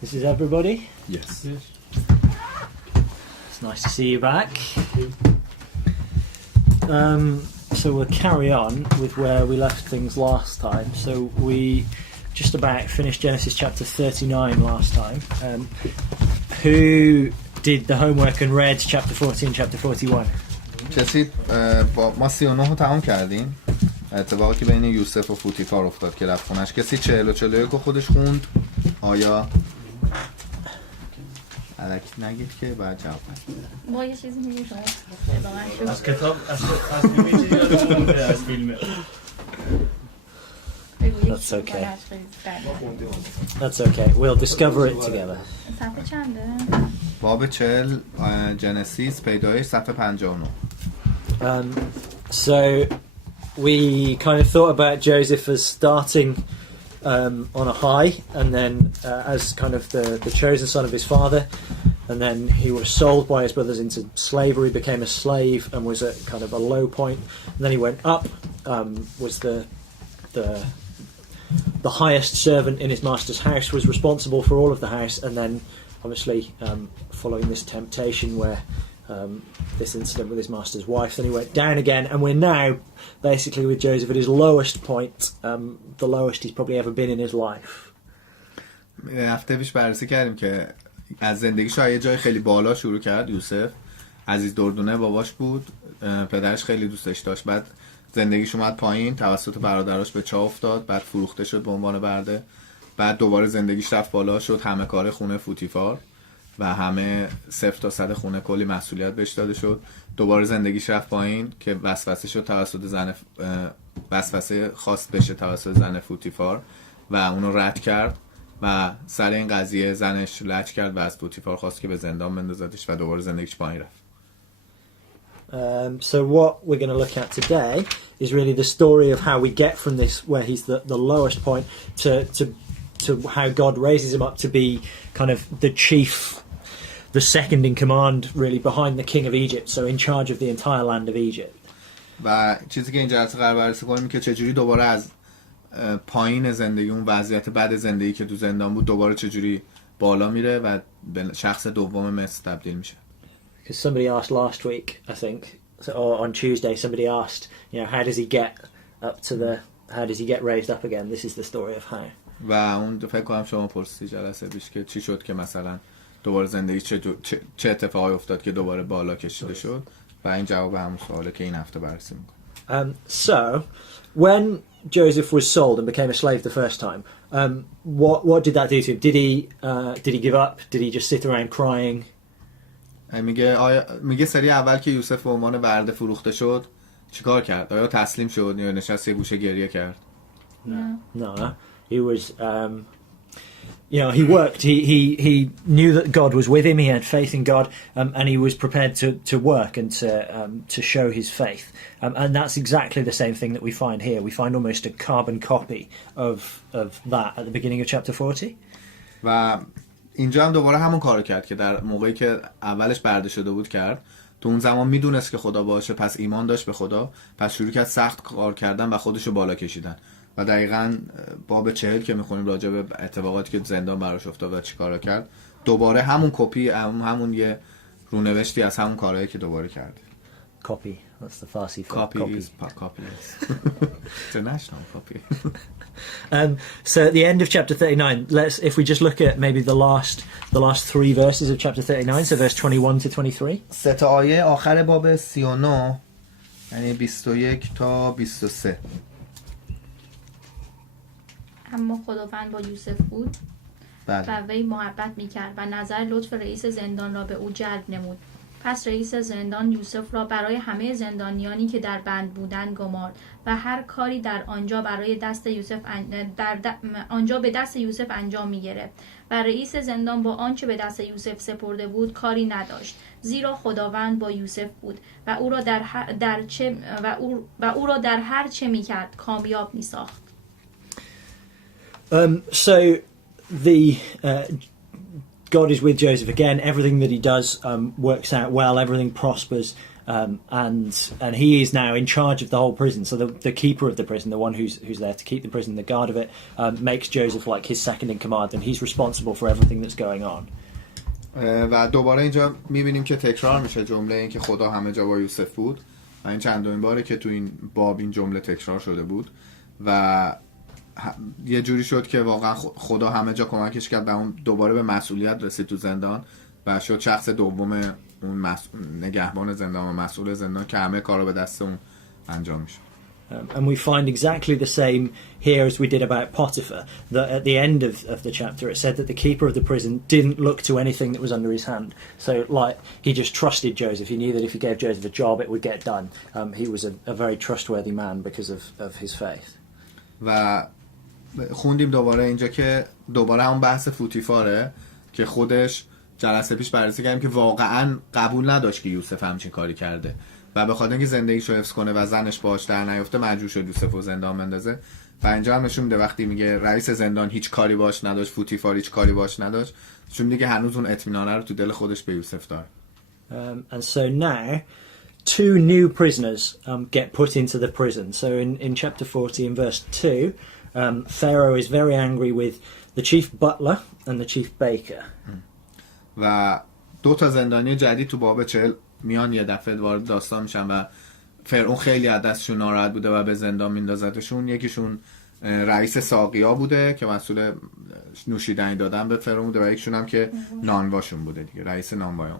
This is everybody. Yes. It's nice to see you back. So we'll carry on with where we left things last time. So we just about finished Genesis chapter 39 last time. Who did the homework and read chapter 40 and chapter 41? کسی ما 39 رو تمام کردیم. اتفاقی که بین یوسف و فوتیفار افتاد که رفت خونش. کسی 40 و 41 رو خودش خوند؟ آیا الکی نگید که بعد جواب بدید. ما یه چیزی میگیم شما از کتاب از فیلم چیزی یادتون مونده از فیلم. That's okay. That's okay. We'll discover it together. صفحه چنده؟ باب 40 جنسیس پیدایش صفحه 59. So we kind of thought about Joseph as starting on a high, and then as kind of the chosen son of his father, and then he was sold by his brothers into slavery, became a slave, and was at kind of a low point. And then he went up, was the highest servant in his master's house, was responsible for all of the house, and then obviously following this temptation where this incident with his master's wife, then he went down again, and we're now basically with Joseph at his lowest point, the lowest he's probably ever been in his life. هفته پیش بررسی کردیم که از زندگیش یه جای خیلی بالا شروع کرد. یوسف عزیز دردونه باباش بود، پدرش خیلی دوستش داشت. بعد زندگیش اومد پایین، توسط برادراش به چاه افتاد، بعد فروخته شد به عنوان برده. بعد دوباره زندگیش رفت بالا، شد همه کار خونه فوتیفار و همه 0 تا 100 خونه کلی مسئولیت بهش داده شد. دوباره زندگیش رفت پایین که وسوسه شد توسط وسوسه خواست بشه توسط زن فوتیفار و اونو رد کرد و سر این قضیه زنش لج کرد و از فوتیفار خواست که به زندان بندازدش و دوباره زندگیش پایین رفت. So what we're going to look at today is really the story of how we get from this, where he's the lowest point, to how God raises him up to be kind of the chief, the second in command, really behind the king of Egypt, so in charge of the entire land of Egypt. و چیزی که این جلسه قرار بررسی کنیم که چجوری دوباره از پایین زندگی، اون وضعیت بد زندگی که تو زندان بود، دوباره چجوری بالا میره و به شخص دوم مصر تبدیل میشه. Because somebody asked last week, I think, or on Tuesday, somebody asked, how does he get up to how does he get raised up again? This is the story of how. و اون فکر کنم شما پرسیدی جلسه پیش که چی شد که مثلا دوباره زندگی چه اتفاقی افتاد که دوباره بالا کشیده شد و این جواب همون سواله که این هفته بررسی میکنه. So when Joseph was sold and became a slave the first time, what did that do to him? Did he give up? Did he just sit around crying? میگه سری اول که یوسف به عنوان برده فروخته شد چیکار کرد؟ آیا تسلیم شد یا نشست یه گوشه گریه کرد؟ No. He was he worked. He knew that God was with him. He had faith in God, and he was prepared to work and to show his faith. And that's exactly the same thing that we find here. We find almost a carbon copy of that at the beginning of chapter 40. و اینجا هم دوباره همون کارو کرد که در موقعی که اولش برده شده بود کرد. تو اون زمان میدونست که خدا باشه، پس ایمان داشت به خدا، پس شروع کرد سخت کار کردن و خودشو بالا کشیدن. و دقیقاً باب 40 که میخونیم راجع به اتفاقاتی که زندان براش افتاد و چیکارا کرد، دوباره همون کپی، همون یه رونوشتی از همون کارهایی که دوباره کرد. Copy. That's the Farsi for Copy. International copy. So at the end of chapter 39, if we just look at maybe the last 3 verses of chapter 39, so verse 21 to 23. سه تا آیه آخر باب 39 یعنی 21 تا 23. اما خداوند با یوسف بود و وی محبت میکرد و نظر لطف رئیس زندان را به او جلب نمود. پس رئیس زندان یوسف را برای همه زندانیانی که در بند بودند گمارد و هر کاری در آنجا برای دست یوسف آنجا به دست یوسف انجام می‌گرفت و رئیس زندان با آنچه به دست یوسف سپرده بود کاری نداشت، زیرا خداوند با یوسف بود و او را در هر چه می‌کرد کامیاب می‌ساخت. So God is with Joseph again. Everything that he does works out well. Everything prospers. and he is now in charge of the whole prison. So the keeper of the prison, the one who's there to keep the prison, the guard of it, makes Joseph like his second in command, and he's responsible for everything that's going on. و دوباره اینجا میبینیم که تکرار میشه جمله این که خدا همه جا با یوسف بود و این چندمین باره که تو این باب این جمله تکرار شده بود و یه جوری شد که واقعا خدا همه جا کمکش کرد و اون دوباره به مسئولیت رسید تو زندان و شد شخص دوم اون نگهبان زندان و مسئول زندان که همه کارو به دست اون انجام میشه. And we find exactly the same here as we did about Potiphar. That at the end of the chapter it said that the keeper of the prison didn't look to anything that was under his hand. So like he just trusted Joseph. He knew that if he gave Joseph a job it would get done. He was a very trustworthy man because of his faith. و خوندیم دوباره اینجا که دوباره همون بحث فوتیفاره که خودش جلسه پیش بررسی کردیم که واقعا قبول نداشت که یوسف همچین کاری کرده و به خاطر اینکه زندگیشو حفظ کنه و زنش باهاش در نیفته مجبور شد یوسف رو زندان بندازه و اینجا هم نشون میده وقتی میگه رئیس زندان هیچ کاری باش نداشت، فوتیفار هیچ کاری باش نداشت، چون دیگه هنوز اون اطمینانه رو تو دل خودش به یوسف داره. And so now 2 new prisoners get put into the prison. So in chapter 40 in verse 2 Pharaoh is very angry with the chief butler and the chief baker. و 2 زندانی جدید تو باب 40 میان یه دفعه وارد داستان میشن و فرعون خیلی از دستشون ناراحت بوده و به زندان میندازتشون. یکیشون رئیس ساقیا بوده که مسئول نوشیدنی دادن به فرعون بوده و یکیشون هم که نانواشون بوده دیگه، رئیس نانوایان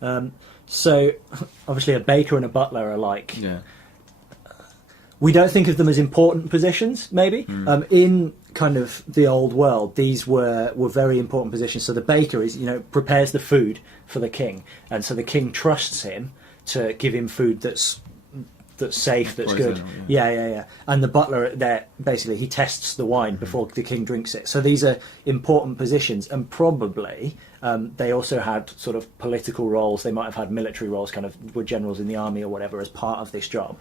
بوده. So obviously a baker and a butler are like we don't think of them as important positions maybe. In kind of the old world these were very important positions. So the baker is, you know, prepares the food for the king, and so the king trusts him to give him food that's safe, that's good. Yeah. And the butler there basically he tests the wine before the king drinks it. So these are important positions, and probably they also had sort of political roles. They might have had military roles, kind of were generals in the army or whatever as part of this job.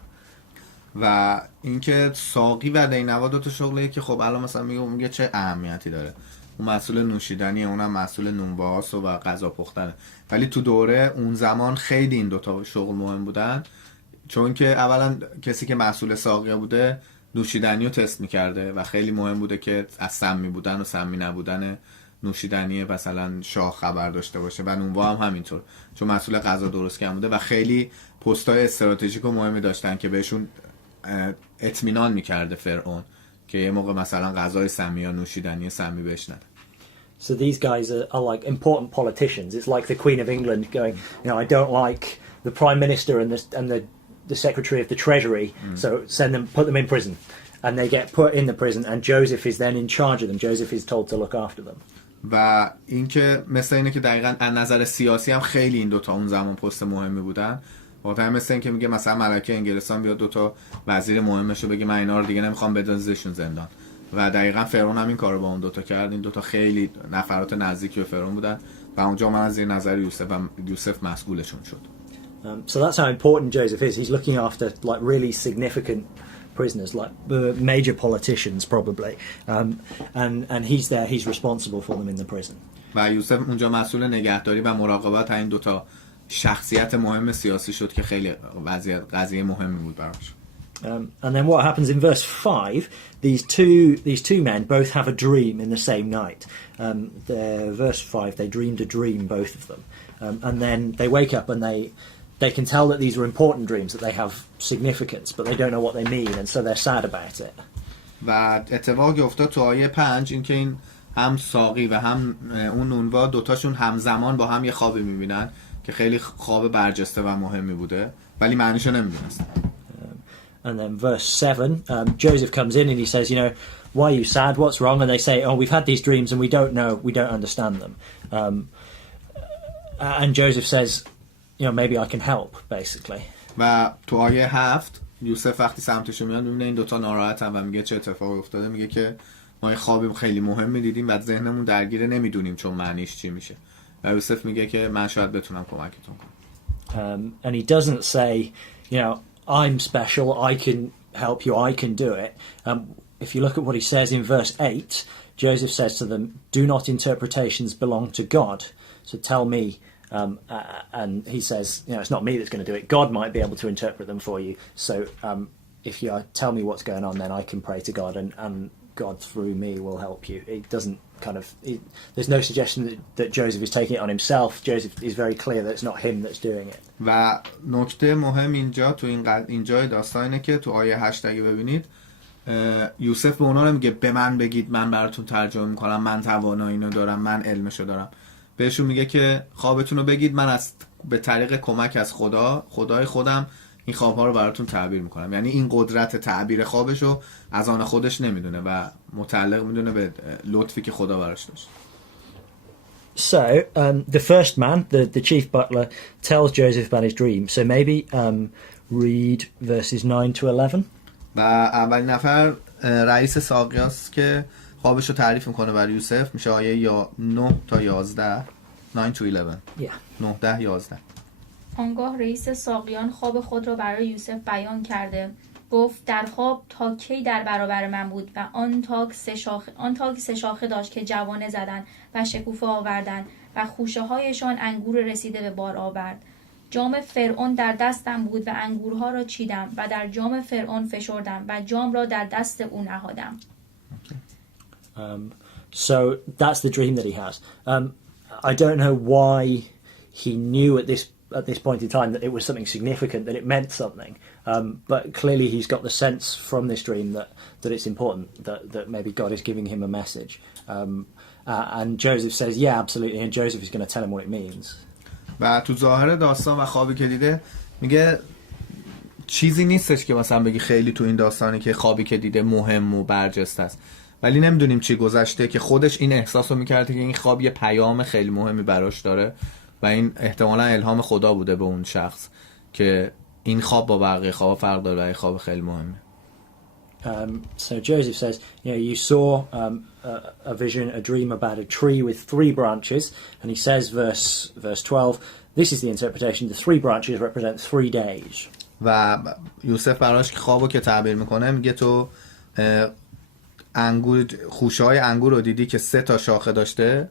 و اینکه ساقی و دینوا 2 شغله که خب الان مثلا میگه چه اهمیتی داره، اون مسئول نوشیدنیه، اونم مسئول نونباس و غذا پختنه، ولی تو دوره اون زمان خیلی این 2 شغل مهم بودن، چون که اولا کسی که مسئول ساقیه بوده نوشیدنی رو تست میکرده و خیلی مهم بوده که از سمی بودن و سمی نبودن نوشیدنی مثلا شاه خبر داشته باشه و نونوا هم همینطور چون مسئول غذا درست کردن بوده و خیلی پستای استراتژیک و مهمی داشتن که بهشون اطمینان میکرده فرعون که یه موقع مثلا غذای سمی یا نوشیدنی سمی بهش نده. So these guys are like important politicians. It's like the Queen of England going, you know, I don't like the Prime Minister and the Secretary of the Treasury, so put them in prison. And they get put in the prison and Joseph is then in charge of them. Joseph is told to look after them. و اینکه مثل اینه که دقیقاً از نظر سیاسی هم خیلی این 2 اون زمان پست مهمی بودن. واقعا مثل این که میگه مثلا ملکه انگلستان بیاد 2 وزیر مهمشو بگه من اینا رو دیگه نمیخوام بدازشون زندان و دقیقاً فرعون هم این کارو با اون 2 کرد. این 2 خیلی نفرات نزدیکی به فرعون بودن و اونجا من از زیر نظر یوسف مسئولشون شد. So that's how important Joseph is. He's looking after like really significant prisoners, like major politicians probably, and he's there. He's responsible for them in the prison. و یوسف اونجا مسئول نگهداری و مراقبت این 2 شخصیت مهم سیاسی شد که خیلی قضیه مهمی بود براش. And then what happens in verse 5? These two men both have a dream in the same night. Verse 5, they dreamed a dream, both of them, and then they wake up and they can tell that these are important dreams, that they have significance, but they don't know what they mean, and so they're sad about it. و اتفاقی افتاد تو آیه 5 این که این هم ساقی و هم اون نونوا 2 همزمان با هم یه خوابی میبینن که خیلی خواب برجسته و مهمی بوده ولی معنیشو نمیدونستن. And then verse 7, Joseph comes in and he says, you know, why are you sad? What's wrong? And they say, oh, we've had these dreams and we don't know, we don't understand them. And Joseph says, you know, maybe I can help, basically. و تو آیه 7 یوسف وقتی سمتشو میاد میبینه این 2 ناراحتن و میگه چه اتفاقی افتاده. میگه که ما یه خواب خیلی مهمی دیدیم و ذهنمون درگیره، نمیدونیم چون معنیش چی میشه. و یوسف میگه که من شاید بتونم کمکتون کنم. And he doesn't say, you know, I'm special, I can help you, I can do it. If you look at what he says in verse 8, Joseph says to them, do not interpretations belong to God? So tell me And he says, it's not me that's going to do it. God might be able to interpret them for you. So if you tell me what's going on, then I can pray to God, and God through me will help you. It doesn't there's no suggestion that Joseph is taking it on himself. Joseph is very clear that it's not him that's doing it. و نکته مهم اینجا تو اینجای داستانه که تو آیه 8 اگه ببینید یوسف به اونا نمیگه به من بگید من براتون ترجمه میکنم، من توانایی‌نو دارم، من علمشو دارم. بهشون میگه که خوابتون رو بگید، من به طریق کمک از خدای خودم این خوابها رو براتون تعبیر میکنم. یعنی این قدرت تعبیر خوابشو از آن خودش نمیدونه و متعلق میدونه به لطفی که خدا براش داشت. So the first man, the chief butler, tells Joseph about his dream. So maybe read verses 9 to 11. و اولین نفر رئیس ساقیاست که خوابشو تعریف میکنه برای یوسف. میشه آیه 9 تا 11. 9 to 11. 9 10 11. آنگاه رئیس ساقیان خواب خود را برای یوسف بیان کرده. گفت در خواب تا کی در برابر من بود و آن تاک سه شاخه داشت که جوانه زدن و شکوفه آوردن و خوشه هایشان انگور رسیده به بار آورد. جام فرعون در دستم بود و انگورها را چیدم و در جام فرعون فشردم و جام را در دست او نهادم. So that's the dream that he has. I don't know why he knew at this point in time that it was something significant, that it meant something. But clearly he's got the sense from this dream that it's important, that maybe God is giving him a message. And Joseph says, yeah, absolutely. And Joseph is going to tell him what it means. و تو ظاهر داستان و خوابی که دیده میگه چیزی نیستش که مثلا بگی خیلی تو این داستانی که خوابی که دیده مهم و برجسته است، ولی نمیدونیم چی گذشته که خودش این احساس رو میکرده که این خواب یه پیام خیلی مهمی براش داره و این احتمالا الهام خدا بوده به اون شخص که این خواب با بقیه خواب فرق داره و این خواب خیلی مهمه. So Joseph says, you saw a vision, a dream about a tree with 3 branches, and he says, verse 12, this is the interpretation. The 3 branches represent 3 days. و یوسف براش خوابو که تعبیر میکنه میگه تو خوشه های انگور رو دیدی که 3 تا شاخه داشته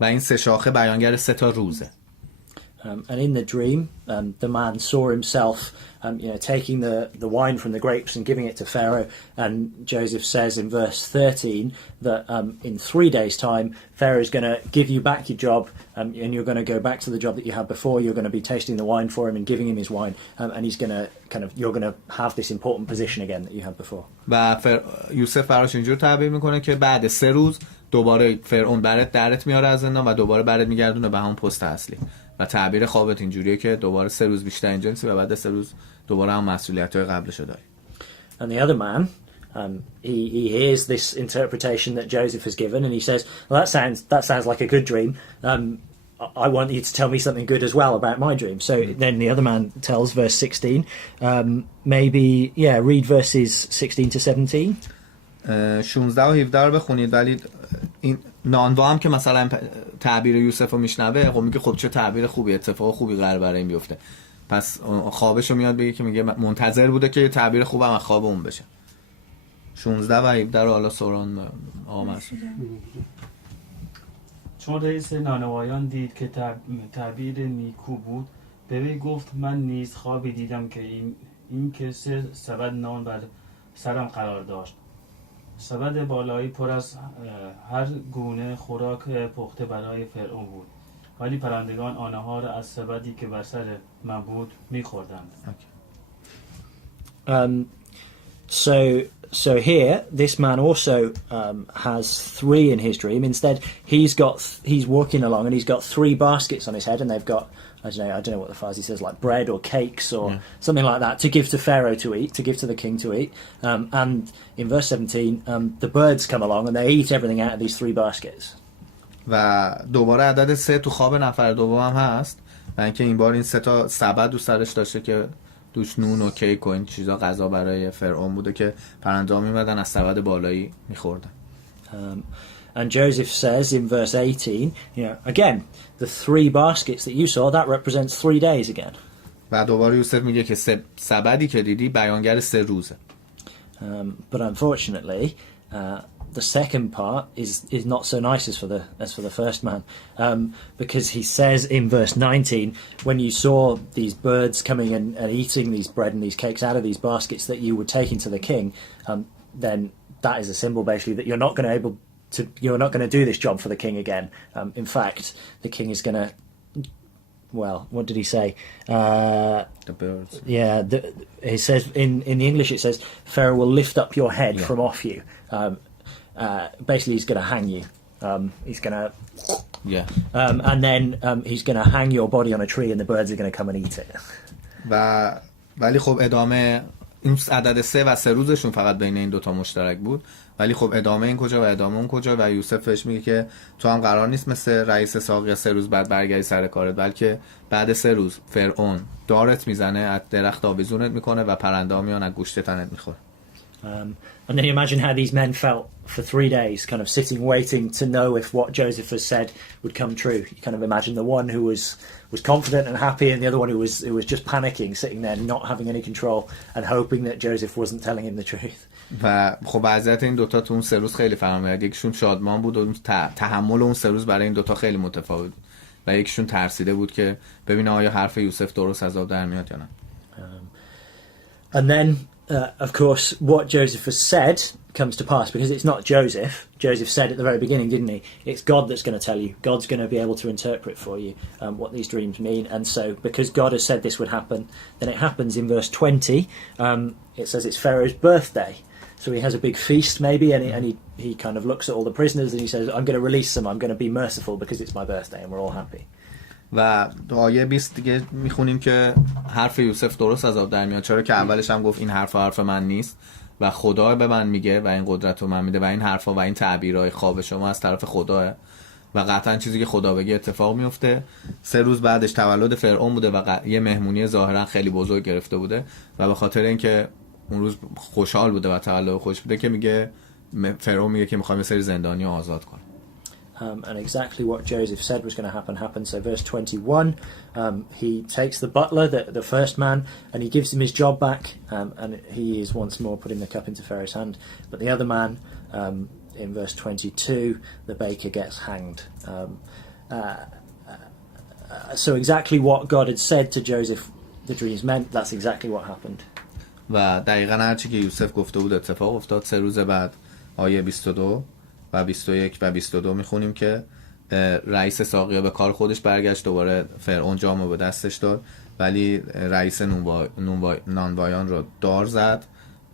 و این 3 شاخه بیانگر 3 تا روزه. And in the dream, the man saw himself, taking the wine from the grapes and giving it to Pharaoh. And Joseph says in verse 13 that in 3 days' time, Pharaoh is going to give you back your job, and you're going to go back to the job that you had before. You're going to be tasting the wine for him and giving him his wine, and he's going to you're going to have this important position again that you had before. و یوسف براش اینجور تعبیر میکنه که بعد 3 روز دوباره فرعون درت میاره از زندان و دوباره برات میگردونه به همون پست اصلی. و تعبیر خوابت اینجوریه که دوباره 3 روز بیشتر اینجا نیستی و بعد 3 روز دوباره هم مسئولیت‌های قبلشو داری. And the other man, he hears this interpretation that Joseph has given, and he says, well, that sounds like a good dream. I want you to tell me something good as well about my dream. So then the other man tells verse 16. Maybe, read verses 16 to 17. 16 و 17 رو بخونید. ولی این نانوا هم که مثلا تعبیر یوسف رو میشنوه خب میگه خب چه تعبیر خوبی، اتفاق خوبی قرار برای این بیفته. پس خوابش رو میاد بگه که میگه منتظر بوده که تعبیر خوبم از خواب اون بشه. 16 و 17 رو حالا سوران آقا مسعود. چون رئیس نانوایان دید که تعبیر نیکو بود، به وی گفت من نیز خوابی دیدم که این که 3 سبد نان بر سرم قرار داشت. سبد بالایی پر از هر گونه خوراک پخته برای فرعون بود، ولی پرندگان آنها را از سبدی که بر سر من بود می‌خوردند. So here, this man also has 3 in his dream. Instead, he's walking along and he's got 3 baskets on his head, and they've got I don't know what the Farsi says, like bread or cakes or something like that to give to Pharaoh to eat, to give to the king to eat. And in verse 17, the birds come along and they eat everything out of these 3 baskets. و دوباره عدد 3 تو خواب نفر دوم هم هست و اینکه این بار این 3 تا سبد رو سرش داشته که دوش نون و کیک و این چیزا غذا برای فرعون بوده که پرنده‌ها میمدن از سبد بالایی میخوردن. And Joseph says in verse 18, again, the 3 baskets that you saw, that represents 3 days again. و دوباره یوسف میگه که سبدی که دیدی بیانگر 3 روزه. But unfortunately, the second part is not so nice as for the first man, because he says in verse 19, when you saw these birds coming and eating these bread and these cakes out of these baskets that you were taking to the king, then that is a symbol basically that you're not going to do this job for the king again. In fact, the king is going to, well, what did he say? The birds. Yeah, he says in the English it says Pharaoh will lift up your head from off you. Basically, he's going to hang you. He's going to, and then he's going to hang your body on a tree, and the birds are going to come and eat it. ولی خب ادامه این عدد 3 و 3 روزشون فقط بین این دوتا مشترک بود، ولی خب ادامه این کجا و ادامه اون کجا، و یوسف بهش میگه که تو هم قرار نیست مثل رئیس ساقیا 3 روز بعد برگردی سر کارت، بلکه بعد 3 روز فرعون دارت میزنه، از درخت آویزونت میکنه و پرنده ها میان از گوشت تنت میخوره. And then you imagine how these men felt for 3 days, kind of sitting, waiting to know if what Joseph has said would come true. You kind of imagine the one who was confident and happy, and the other one who was just panicking, sitting there, not having any control, and hoping that Joseph wasn't telling him the truth. و خب وضعیت این دوتا تو اون 3 روز خیلی فرق می‌کرد. یکیشون شادمان بود و تحمل اون 3 روز برای این دوتا خیلی متفاوت بود، و یکیشون ترسیده بود که ببینه آیا حرف یوسف درست از آب در میاد یا نه. And then of course, what Joseph has said comes to pass, because it's not Joseph. Joseph said at the very beginning, didn't he? It's God that's going to tell you. God's going to be able to interpret for you what these dreams mean. And so, because God has said this would happen, then it happens in verse 20. It says it's Pharaoh's birthday. So he has a big feast maybe, and he kind of looks at all the prisoners and he says, I'm going to release them. I'm going to be merciful because it's my birthday, and we're all happy. و آیه 20 دیگه میخونیم که حرف یوسف درست از آب در میاد، چرا که اولش هم گفت این حرف من نیست و خدا به من میگه و این قدرت رو من میده و این حرفا و این تعبیرهای خواب شما از طرف خداه و قطعا چیزی که خدا بگه اتفاق میفته. 3 روز بعدش تولد فرعون بوده و یه مهمونی ظاهرا خیلی بزرگ گرفته بوده و به خاطر اینکه اون روز خوشحال بوده و تولد خوش بوده که میگه فرعون میگه که میخوام یه سری زندانی رو آزاد کنه. And exactly what Joseph said was going to happen happened. So verse 21, he takes the butler, the first man, and he gives him his job back, and he is once more putting the cup into Pharaoh's hand. But the other man, in verse 22, the baker gets hanged. So exactly what God had said to Joseph the dreams meant, that's exactly what happened. و دقیقاً هرچی که یوسف گفته بود اتفاق افتاد. 3 روز بعد آیه 22 و 21 و 22 میخونیم که رئیس ساقیا به کار خودش برگشت، دوباره فرعون جامو به دستش داد، ولی رئیس نانوایان رو دار زد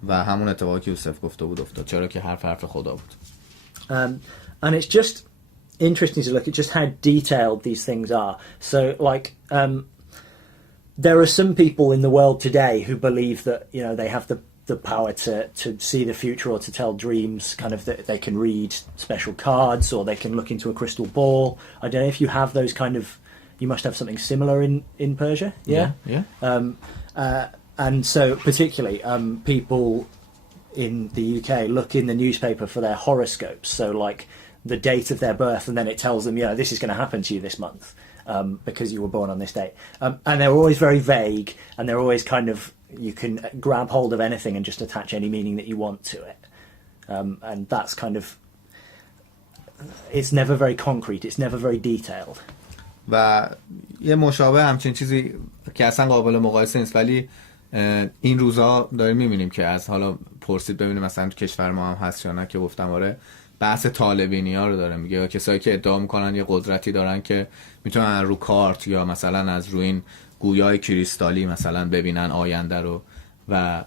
و همون اتفاقی که یوسف گفته بود افتاد، چرا که حرف خدا بود. And it's just interesting to look at just how detailed these things are. So like there are some people in the world today who believe that, you know, they have the power to see the future or to tell dreams, kind of that they can read special cards or they can look into a crystal ball. I don't know if you have those kind of, you must have something similar in Persia. Yeah. And so particularly people in the UK look in the newspaper for their horoscopes. So like the date of their birth, and then it tells them, you know, this is going to happen to you this month because you were born on this date. And they're always very vague, and they're always kind of, you can grab hold of anything and just attach any meaning that you want to it. And that's kind of, it's never very concrete, it's never very detailed. و یه مشابه همچین چیزی که اصلا قابل مقایسه نیست، ولی این روزا داریم میبینیم که از حالا پرسید ببینیم مثلا تو کشور ما هم هست یا نه، که گفتم آره، بحث طالبینی ها رو داره میگه، کسایی که ادعا میکنن یه قدرتی دارن که میتونن رو کارت یا مثلا از روی این گویای کریستالی مثلا ببینن آینده رو و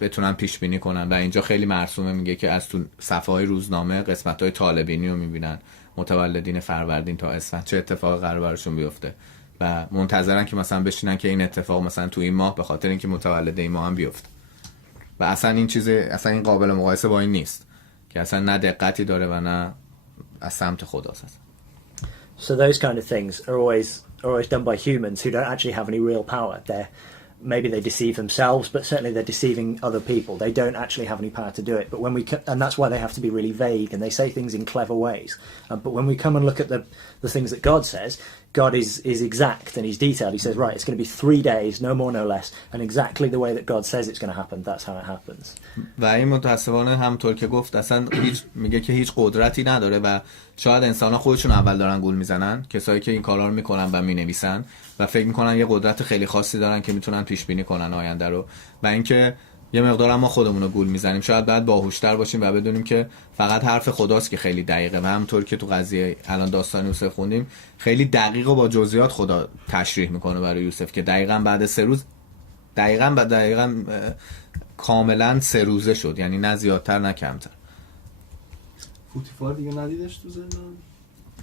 بتونن پیش بینی کنن. و اینجا خیلی مرسومه، میگه که از تو صفحه های روزنامه قسمت های طالبینی رو میبینن، متولدین فروردین تا اسفند چه اتفاق قرار براشون بیفته و منتظرن که مثلا بشینن که این اتفاق مثلا تو این ماه به خاطر اینکه متولد این ماه هم بیفته. و اصلا این چیز، اصلا این قابل مقایسه با این نیست که اصلا نه دقتی داره و نه از سمت خداست. So those kind of things are always done by humans who don't actually have any real power. Maybe they deceive themselves, but certainly they're deceiving other people. They don't actually have any power to do it. But when and that's why they have to be really vague, and they say things in clever ways. But when we come and look at the things that God says, God is exact and he's detailed. He says, right, it's going to be 3 days, no more, no less, and exactly the way that God says it's going to happen, that's how it happens. و این متاسفانه همطور که گفت اصلا میگه که هیچ قدرتی نداره و شاید انسان ها خودشون اول دارن گول میزنن، کسایی که این کارا رو میکنن و مینویسن و فکر میکنن یه قدرت خیلی خاصی دارن که میتونن پیش بینی کنن آینده رو، و اینکه یه مقدار ما خودمون رو گول میزنیم. شاید باید باهوشتر باشیم و بدونیم که فقط حرف خداست که خیلی دقیقه و همونطور که تو قضیه الان داستان یوسف خوندیم خیلی دقیق و با جزئیات خدا تشریح میکنه برای یوسف که دقیقاً بعد 3 روز دقیقاً کاملا 3 روزه شد، یعنی نه زیادتر نه کمتر. فوتیفار دیگه ندیدش تو زندان؟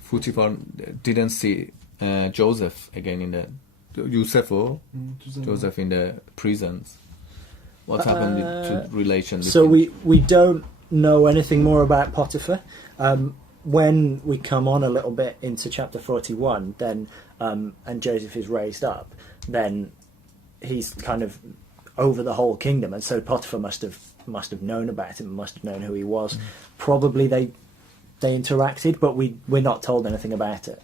فوتیفار didn't see Joseph again in the Joseph in the prisons. What happened to relation? So we don't know anything more about Potiphar. When we come on a little bit into chapter 41, then and Joseph is raised up, then he's kind of over the whole kingdom, and so Potiphar must have known about him, must have known who he was. Probably they interacted, but we're not told anything about it.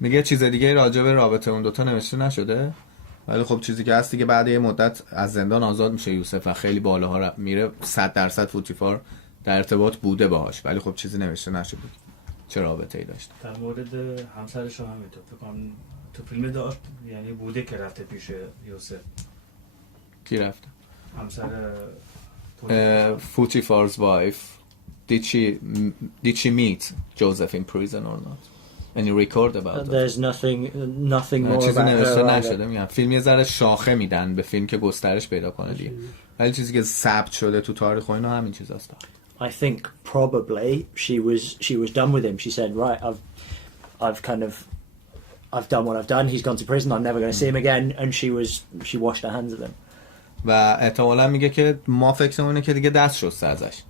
میگه چیز دیگه راجع به رابطه اون دوتا نوشته نشده، ولی خب چیزی که هست دیگه بعد یه مدت از زندان آزاد میشه یوسف و خیلی بالاها میره. 100% فوتیفار در ارتباط بوده باهاش، ولی خب چیزی نوشته نشده چه رابطه‌ای داشت. در مورد همسرش هم همینطور فکر کنم تو فیلم داشت، یعنی بوده که رفته پیش یوسف. کی رفته؟ همسر Potiphar's wife. Did she meet Joseph in prison or not? Any record about that? There's nothing more چیزی about نوشته her نشده. میگم فیلم یه ذره شاخه میدن به فیلم که گسترش پیدا کنه دیگه، ولی چیزی که ثبت شده تو تاریخ و اینا همین چیزاست. I think probably she was done with him. She said, right, I've done what I've done. He's gone to prison. I'm never going to see him again. And she washed her hands of him. و احتمالاً میگه که ما فکرمونه که دیگه دست شسته ازش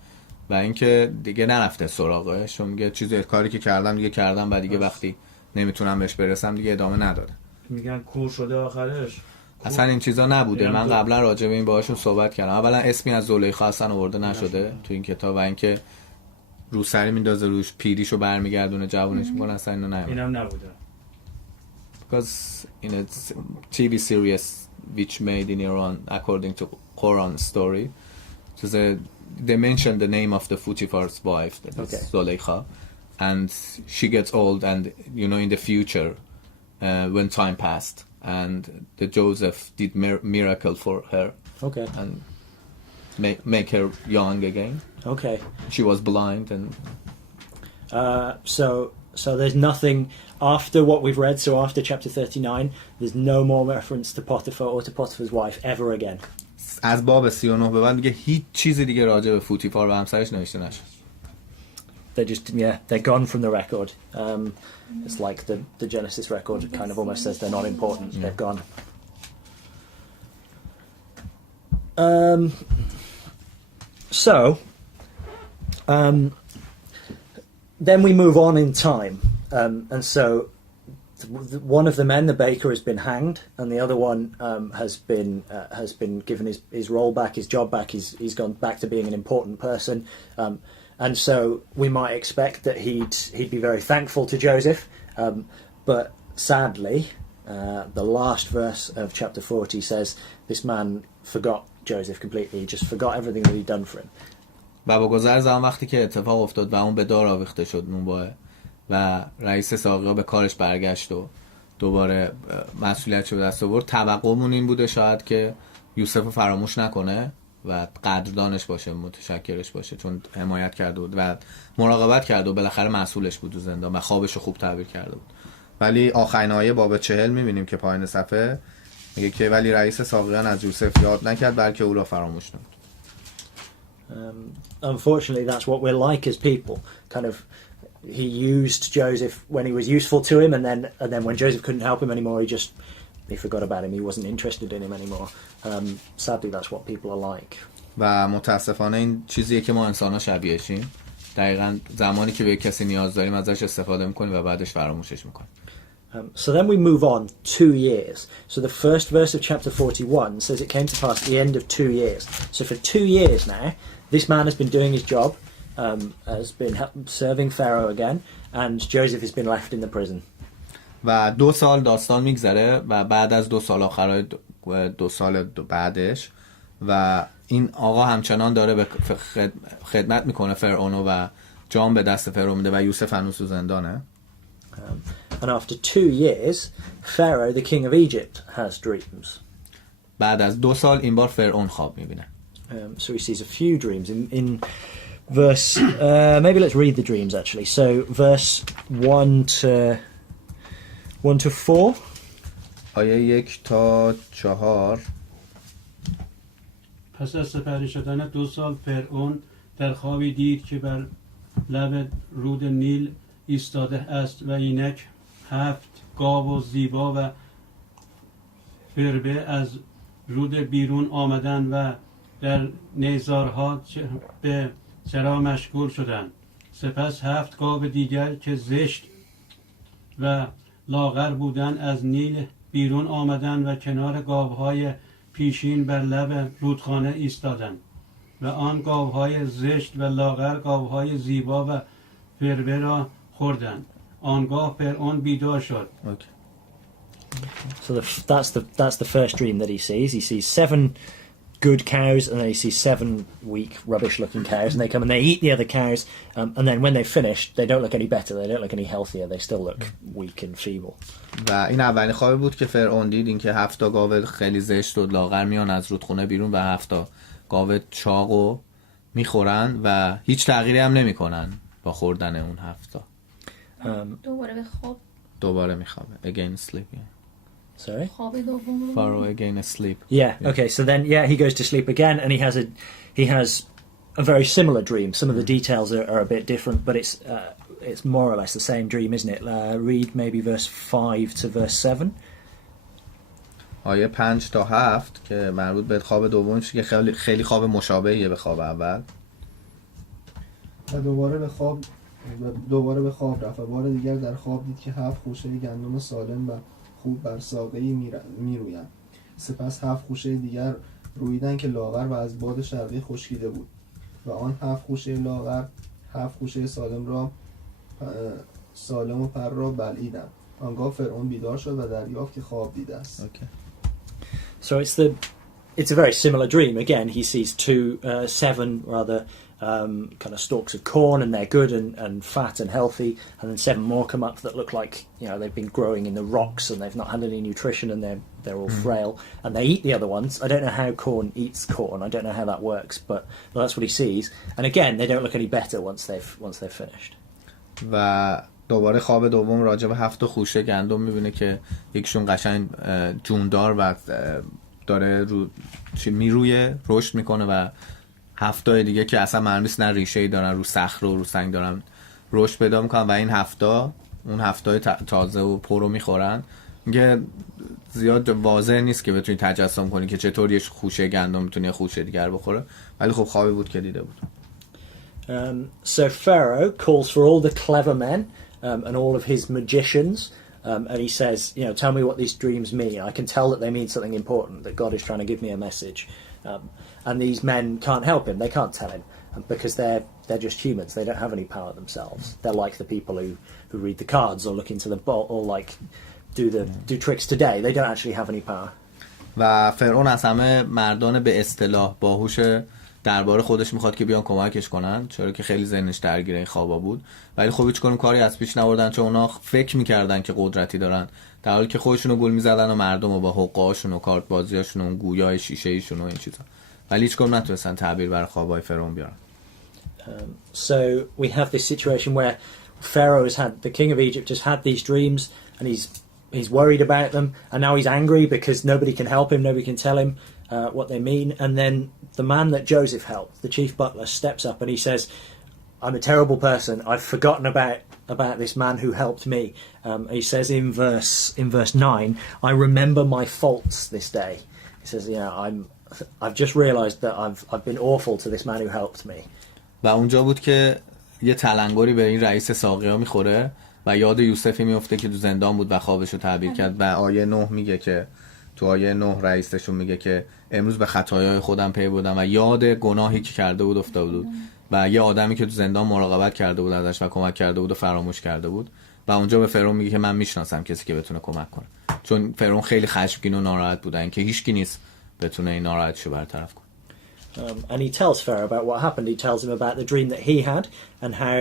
و اینکه دیگه نرفته سراغش، چون میگه چیزی کاری که کردم دیگه کردم و دیگه وقتی نمیتونم بهش برسم دیگه ادامه نداره. میگن کور شده آخرش. اصلا این چیزا نبوده. من قبلا راجع به این باهاشون صحبت کردم. اولا اسمی از زلیخا اصلا آورده نشده تو این کتاب و اینکه روسری میندازه روش، پیریشو برمیگردونه، جوونش میکنه، اصلا اینو نمیدونم. اینم نبوده. Because in a TV series which made in Iran according to Quran story, so they mention the name of the Potiphar's wife, that is Zulaykha, and she gets old, and you know in the future when time passed and the Joseph did miracle for her, Okay. and make her young again. Okay. She was blind and So there's nothing after what we've read. So after chapter 39, there's no more reference to Potiphar or to Potiphar's wife ever again. از باب 39 به بعد دیگه هیچ چیزی دیگه راجع به فوتیفار و همسرش نوشته نشد. They're gone from the record. It's like the Genesis record kind of almost says they're not important. They've gone. Then we move on in time, and so one of the men, the baker, has been hanged, and the other one has been given his role back, his job back. He's gone back to being an important person, and so we might expect that he'd be very thankful to Joseph, but sadly, the last verse of chapter 40 says this man forgot Joseph completely. He just forgot everything that he'd done for him. و با گذر زمان وقتی که اتفاق افتاد و اون به دار آویخته شد نونباه و رئیس ساقیا به کارش برگشت و دوباره مسئولیتش به دست آورد، توقعمون این بوده شاید که یوسف رو فراموش نکنه و قدردانش باشه، متشکرش باشه، چون حمایت کرده بود و مراقبت کرده و بالاخره مسئولش بود تو زندان و خوابش رو خوب تعبیر کرده بود. ولی آخرین آیه باب 40 میبینیم که پایین صفحه میگه که ولی رئیس ساقیان از یوسف یاد نکرد بلکه او را فراموش نمود. Unfortunately, that's what we're like as people. Kind of, he used Joseph when he was useful to him, and then when Joseph couldn't help him anymore, he forgot about him. He wasn't interested in him anymore. Sadly, that's what people are like. و متاسفانه این چیزیه که ما انسان‌ها شبیه‌شیم. دقیقاً زمانی که به کسی نیاز داریم ازش استفاده می‌کنیم و بعدش فراموشش می‌کنیم. So then we move on 2 years. So the first verse of chapter 41 says it came to pass at the end of 2 years. So for 2 years now, this man has been doing his job, has been serving Pharaoh again, and Joseph has been left in the prison. و 2 سال داستان میگذره و بعد از 2 سال آخرای 2 سال بعدش و این آقا همچنان داره به خدمت میکنه فرعونو و جام به دست فرعون میده و یوسف هنوز تو زندانه. And after 2 years, Pharaoh, the king of Egypt, has dreams. بعد از 2 سال این بار فرعون خواب میبینه. So he sees a few dreams in verse. Maybe let's read the dreams actually. So verse 1 to 4. آیه 1 تا 4. پس از سپری شدن 2 سال فرعون در خوابی دید که بر لب رود نیل ایستاده است و اینک 7 گاو و زیبا و فربه از رود بیرون آمدن و در نیزارها به چرا مشغول شدند. سپس 7 گاو دیگر که زشت و لاغر بودند از نیل بیرون آمدند و کنار گاوهای پیشین بر لب رودخانه ایستادند و آن گاوهای زشت و لاغر گاوهای زیبا و فربه را خوردند. آنگاه فرعون بیدار شد. Okay. So that's the first dream that he sees. He sees 7 good cows, and then he sees 7 weak, rubbish-looking cows, and they come and they eat the other cows, and then when they've finished, they don't look any better. They don't look any healthier. They still look weak and feeble. و این اولین خوابی بود که فرعون دید، این که 7 گاو خیلی زشت و لاغر میان از رودخونه بیرون و 7 گاو چاقو میخورن و هیچ تغییری هم نمیکنن با خوردن اون 7. دوباره به خواب. دوباره میخوابه. Again sleep. Yeah. Sorry? خواب دوم. Pharaoh again asleep. Yeah. Okay. So then, he goes to sleep again, and he has a very similar dream. Some of the details are a bit different, but it's more or less the same dream, isn't it? Read maybe verse 5 to verse 7. آیه 5 تا 7 که مربوط به خواب دومش که خیلی خواب مشابهیه به خواب اول. و دوباره به خواب رفت و بار دیگر در خواب دید که 7 خوشه گندم سالم و خوب بر ساقه‌ای میرویند. سپس 7 خوشه دیگر رویدن که لاغر و از باد شرقی خشکیده بود و آن 7 خوشه لاغر 7 خوشه سالم و پر را بلعیدند. آنگاه فرعون بیدار شد و دریافت که خواب دیده است. Okay. So it's a very similar dream. Again, he sees 7 rather kind of stalks of corn, and they're good and fat and healthy, and then 7 more come up that look like, they've been growing in the rocks and they've not had any nutrition and they're all frail, and they eat the other ones. I don't know how corn eats corn. I don't know how that works, but that's what he sees. And again, they don't look any better once they've finished. و دوباره خواب دوم راجع به 7 خوشه گندم میبینه که یکشون قشنگ جوندار و داره میرویه، رشد میکنه و 7 دیگه که اصلا معلوم نیست، نه ریشه‌ای دارن، رو صخره و رو سنگ دارن رشد پیدا میکنن و این 7 اون 7 تازه و پرو میخورن. میگه زیاد واضح نیست که بتونی تجسم کنی که چطور یه خوشه گندم میتونه یه خوشه دیگر بخوره، ولی خب خوابی بود که دیده بود. So Pharaoh calls for all the clever men and all of his magicians, and he says, tell me what these dreams mean. I can tell that they mean something important, that God is trying to give me a message. And these men can't help him. They can't tell him because they're just humans. They don't have any power themselves. They're like the people who read the cards or look into the ball or like do tricks today. They don't actually have any power. و فرعون از همه مردان به اصطلاح باهوش درباره خودش میخواد که بیان کمکش کنن، چرا که خیلی ذهنش درگیر این خوابا بود، ولی خب هیچ کنم کاری از پیش نبردن، چون اونا فکر میکردن که قدرتی دارن، در حالی که خودشونو گول میزدن و مردم رو با حقهاشون و کارت بازیاشون و گویای شیشه ایشون و این چیزا، ولی هیچ کنم نتونستن تعبیر بر خوابای فرعون بیارن. So we have this situation where Pharaoh the king of Egypt has had these dreams, and he's worried about them, and now he's angry because nobody can help him, nobody can tell him what they mean. And then the man that Joseph helped, the chief butler, steps up and he says, I'm a terrible person. I've forgotten about this man who helped me. He says in verse 9, I remember my faults this day. He says, I've just realized that I've been awful to this man who helped me. و اونجا بود که یه تلنگری به این رئیس ساقیا میخوره و یاد یوسفی میفته که تو زندان بود و خوابشو تعبیر کرد و آیه 9 میگه که تو آیه 9 رئیسشون میگه که امروز به خطایای خودم پی بردم و یاد گناهی که کرده بود افتاده بود و یه آدمی که تو زندان مراقبت کرده بود ازش و کمک کرده بود و فراموش کرده بود و اونجا به فرعون میگه که من میشناسم کسی که بتونه کمک کنه، چون فرعون خیلی خشمگین و ناراحت بود اینکه هیچکی نیست بتونه این ناراحتیشو برطرف کنه. And he tells Pharaoh about what happened. He tells him about the dream that he had and how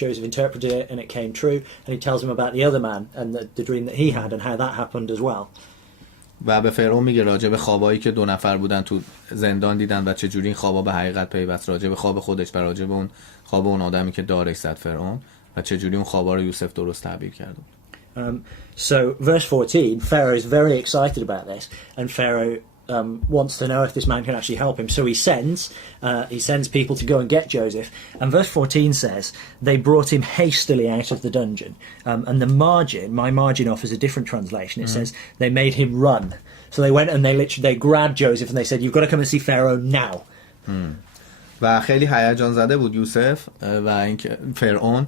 Joseph interpreted it and it came true. And he tells him about the other man and the dream that he had and how that happened as well. و به فرعون میگه راجع به خوابایی که دو نفر بودن تو زندان دیدن و چجوری این خوابا به حقیقت پیوست، راجع به خواب خودش و راجع به اون خواب اون آدمی که دارش زد فرعون و چجوری اون خوابا رو یوسف درست تعبیر کرد. So verse 14, Pharaoh is very excited about this and Pharaoh wants to know if this man can actually help him. So he sends people to go and get Joseph. And verse 14 says, they brought him hastily out of the dungeon. And the margin, my margin offers a different translation. It says, they made him run. So they went and they grabbed Joseph and they said, you've got to come and see Pharaoh now. و خیلی هیجان زده بود یوسف و اینکه فرعون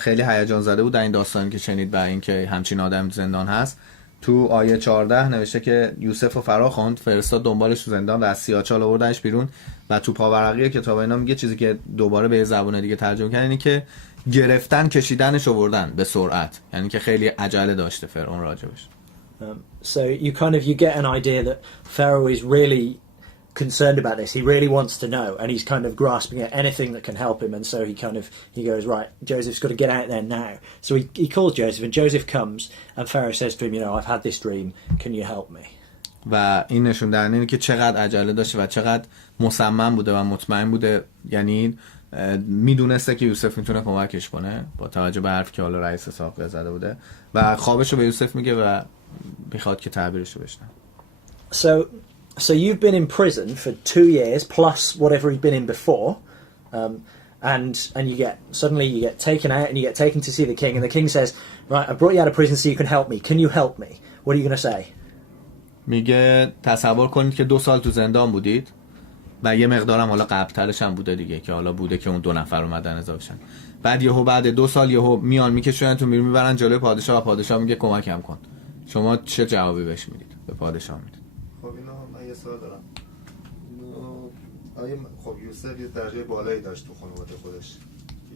خیلی هیجان زده بود در این داستانی که شنید و اینکه همچین آدم زندان هست. تو آیه 14 نوشته که یوسف رو فرا خواند، فرستاد دنبالش تو زندان و از سیاهچال آوردنش بیرون و تو پاورقی کتاب اینا میگه چیزی که دوباره به زبان دیگه ترجمه کردن اینه که گرفتن کشیدنش آوردن به سرعت، یعنی که خیلی عجله داشته فرعون راجبش. So you get an idea that Pharaoh is really concerned about this. He really wants to know and he's kind of grasping at anything that can help him, and so he goes, right, Joseph's got to get out there now. So he calls Joseph and Joseph comes and Pharaoh says to him, I've had this dream, can you help me? و این نشون دهنده اینه که چقدر عجله داشته و چقدر مصمم بوده و مطمئن بوده، یعنی میدونسته که یوسف میتونه کمکش کنه با توجه به حرفی که حالا رئیس ساقه زده بوده و خوابش رو به یوسف میگه و میخواد که تعبیرش رو بشنوه. So you've been in prison for 2 years plus whatever you've been in before, and you get taken out and you get taken to see the king, and the king says, right, I brought you out of prison so you can help me. Can you help me? What are you going to say? میگه تصور کنید که 2 سال تو زندان بودید و یه مقدارم حالا قبل‌ترش هم بوده دیگه که حالا بوده که اون 2 نفر اومدن اضافه شدن. بعد 2 سال میان میکشونن تو میبرن جلوی پادشاه و پادشاه میگه کمکم کن. شما چه جوابی بهش میدید؟ به پادشاه میدید. خب اینو من یه سوال دارم. خب یوسف یه درجه بالایی داشت تو خانواده خودش،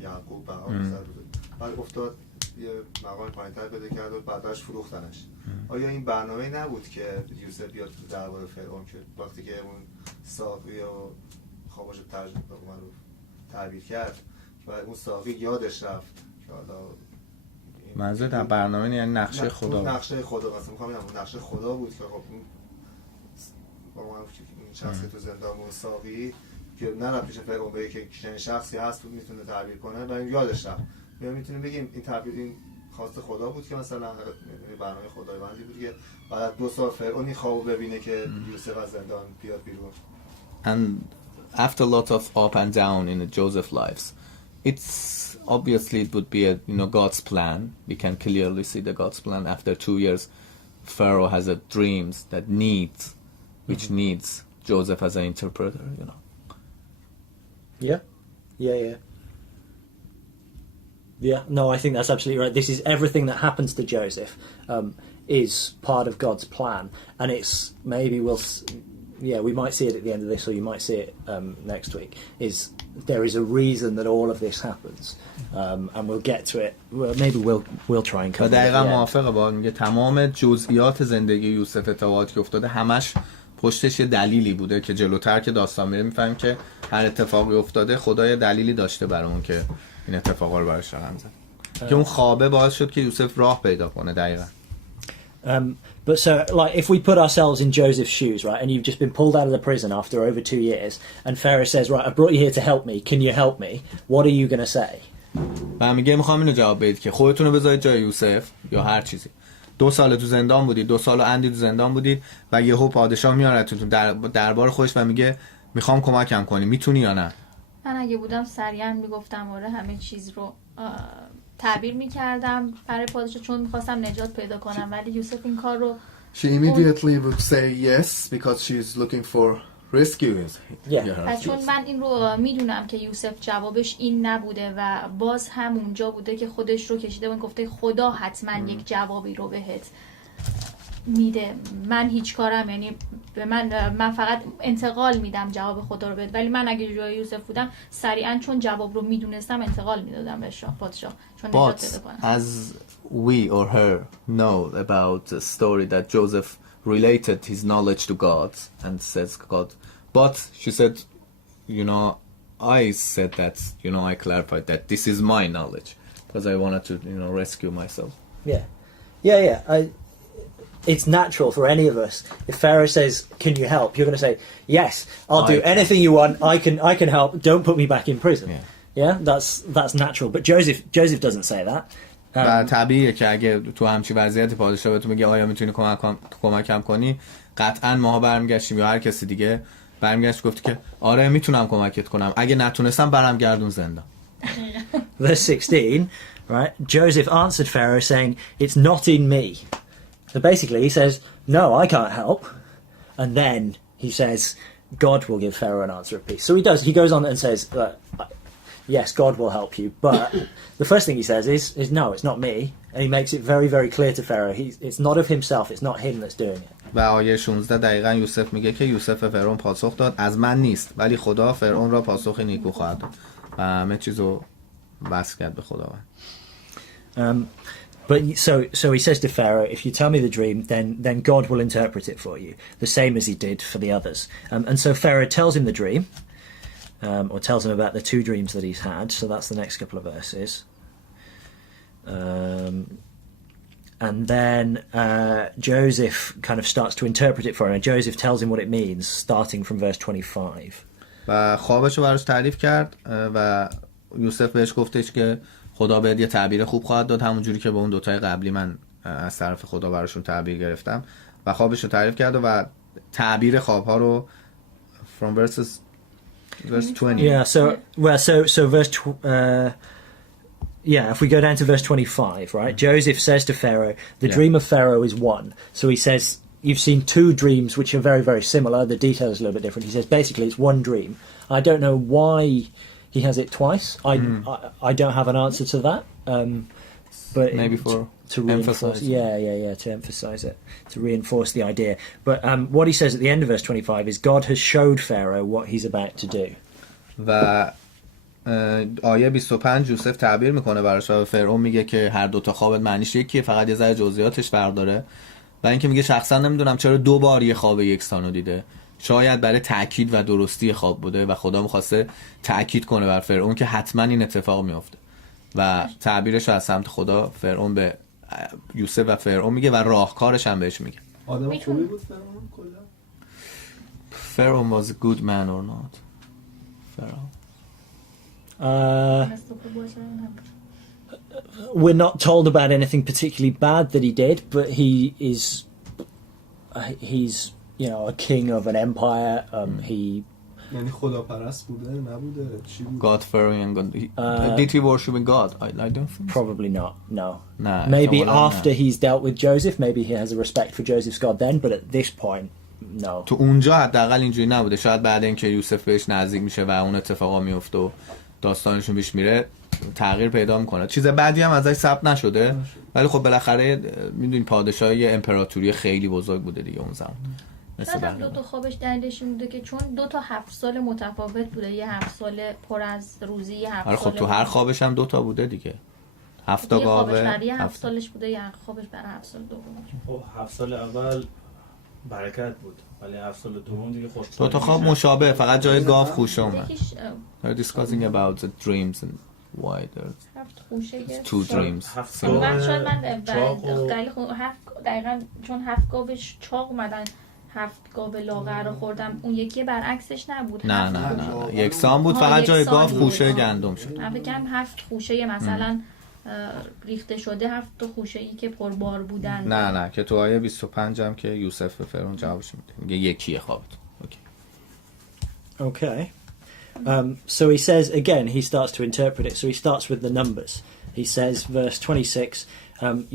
یعقوب و پسر بود. بعد افتاد یه مقام پایین‌تر پیدا کرد و بعدش فروختنش. آیا این برنامه نبود که یوسف بیاد تو دربار فرعون که وقتی که اون ساقی و خوابش رو تعبیر کرد و اون ساقی یادش رفت که حالا منظور در برنامه یعنی نقشه خدا بود. نقشه خدا واسه می‌خوام اون نقشه خدا بود که خب با این شخصی تو زندان اون ساقی که نرفت پیش فرعون بگه که چنین شخصی هست تو میتونه تعبیر کنه و این یادش رفت. میتونیم بگیم این تعبیر این خواست خدا بود که مثلا برنامه خداوندی بود که بعد 2 سال فرعون خوابو ببینه که یوسف از زندان بیاد بیرون. And after a lot of up and down in Joseph's lives, it's obviously it would be God's plan. We can clearly see the God's plan. After 2 years, Pharaoh has a dreams that which needs Joseph as an interpreter. Yeah, no, I think that's absolutely right. This is everything that happens to Joseph is part of God's plan, and it's maybe we might see it at the end of this, or you might see it next week. There is a reason that all of this happens, and we'll get to it. Well, maybe we'll try and cover it. دقیقاً موافقه با میگه تمام جزئیات زندگی یوسف اتفاقاتی که افتاده همش پشتش یه دلیلی بوده که جلوتر که داستان میره میفهمیم که هر اتفاقی افتاده خدا یه دلیلی داشته برامون که این اتفاقا رو براش رقم زد که اون خوابه باعث شد که یوسف راه پیدا کنه. دقیقاً. But so, like, if we put ourselves in Joseph's shoes, right, and you've just been pulled out of the prison after over 2 years, and Pharaoh says, right, I brought you here to help me, can you help me? What are you going to say? و میگه میخوام اینو جواب بدید که خودتون رو بذارید جای یوسف یا هر چیزی. 2 سال تو زندان بودید، 2 سال و اندی تو زندان بودید و یهو پادشاه میارتون دربار خودش و میگه میخوام کمکم کنی، میتونی یا نه؟ من اگه بودم سریعا میگفتم آره همه چیز رو تعبیر میکردم برای پادشاه چون میخواستم نجات پیدا کنم، ولی یوسف این کار رو She immediately would say yes because she's looking for rescue. چون من این رو میدونم که یوسف جوابش این نبوده و باز هم اونجا بوده که خودش رو کشیده و گفته خدا حتما یک جوابی رو بهت میده. من هیچ کارم، یعنی به من فقط انتقال میدم جواب خدا رو بده، ولی من اگه جای یوسف بودم سریعا چون جواب رو میدونستم انتقال میدادم به پادشاه چون نجات بده کنم. As we or her know about the story that Joseph related his knowledge to God and says God, but she said, you know, I said that, you know, I clarified that this is my knowledge because I wanted to, you know, rescue myself. Yeah. It's natural for any of us. If Pharaoh says, "Can you help?" You're going to say, "Yes, I'll do anything you want. I can help. Don't put me back in prison." Yeah, that's natural. But Joseph doesn't say that. و طبیعیه که اگه تو همچین وضعیتی پادشاه بهتون میگه آیا میتونی کمکم کنی، قطعا ماها برمیگشتیم یا هر کسی دیگه برمیگشت گفتی که آره میتونم کمکت کنم، اگه نتونستم برم گردون زندان. Verse 16, right? Joseph answered Pharaoh saying, "It's not in me." So basically he says, "No, I can't help." And then he says, "God will give Pharaoh an answer of peace." So he goes on and says, yes, God will help you, but the first thing he says is no, it's not me, and he makes it very, very clear to Pharaoh. It's not of himself, it's not him that's doing it. و آیه 16 دقیقا یوسف میگه که یوسف به فرعون پاسخ داد از من نیست، ولی خدا فرعون را پاسخ نیکو خواهد داد و همه چیزو بس کرد به خداوند. But so he says to Pharaoh, if you tell me the dream, then God will interpret it for you, the same as he did for the others. And so Pharaoh tells him the dream, or tells him about the two dreams that he's had. So that's the next couple of verses. And then Joseph kind of starts to interpret it for him. And Joseph tells him what it means, starting from verse 25. و خوابش رو براش تعریف کرد و یوسف بهش گفتش که خدا بهت یه تعبیر خوب خواهد داد، همون جوری که به اون دوتای قبلی من از طرف خدا براشون تعبیر گرفتم. و خوابش رو تعریف کرد و تعبیر خوابها رو from verse 20. Yeah, so verse if we go down to verse 25, right? Joseph says to Pharaoh, the dream of Pharaoh is one. So he says, you've seen two dreams which are very, very similar. The detail is a little bit different. He says, basically, it's one dream. I don't know why he has it twice. I don't have an answer to that. But maybe to reinforce, to emphasize it, to reinforce the idea. But what he says at the end of verse 25 is God has showed Pharaoh what he's about to do. و آیه 25 یوسف تعبیر میکنه براش و فرعون میگه که هر دوتا خوابت معنیش یکیه، فقط یه ذره جزئیاتش فرق داره. و اینکه میگه شخصا نمیدونم چرا دو بار یه خواب یکسانو دیده، شاید برای تأکید و درستی خواب بوده و خدا میخواسته تأکید کنه بر فرعون که حتما این اتفاق میفته. و تعبیرش از سمت خدا فرعون به یوسف و فرعون میگه و راهکارش هم بهش میگه. آدم خوبی بود فرعون کلا؟ Pharaoh was a good man or not? Pharaoh. We're not told about anything particularly bad that he did, but he's a king of an empire. یعنی خداپرست بوده نبوده چی بود؟ God-fearing and God. Did he worship God? I don't think. Probably not. No. Nah, maybe after he's dealt with Joseph, maybe he has a respect for Joseph's God then, but at this point, no. تو اونجا حداقل اینجوری نبوده. شاید بعد اینکه یوسف بهش نزدیک میشه و اون اتفاقا میفته و داستانشون پیش میره تغییر پیدا میکنه. چیز بعدی هم ازش ثبت نشده، ولی خب بالاخره میدونی پادشاهی امپراتوری خیلی بزرگ بوده دیگه اون زمان. شاید دو تا خوابش دلیلش این بوده که چون 2 تا 7 سال متفاوت بوده، یه 7 سال پر از روزی، یه 7 سال. خب تو هر خوابش هم 2 تا بوده دیگه. 7 تا خوابش گاوه. برای 7 سالش بوده، یه خوابش برای 7 سال دوم. خب 7 سال اول برکت بود، ولی 7 سال دوم دیگه خوش. 2 تا خواب مشابه، فقط جای گاو خوشه اومد. They're discussing about the dreams and why there's 2 dreams. شاید من دقیقاً چون 7 گاوش چاق اومدن، 7 گاو لاغر رو خوردم، اون یکی برعکسش نبود. نه یکسان بود، فقط جای گاو خوشه گندم شد. من فکرم 7 خوشه مثلا ریخته شده، 7 تا خوشه ای که پربار بودن. نه که تو آیه 25 هم که یوسف به فرعون جوابش میده، میگه یکیه خوابت. Okay. So he says again, he starts to interpret it. So he starts with the numbers. He says, verse 26,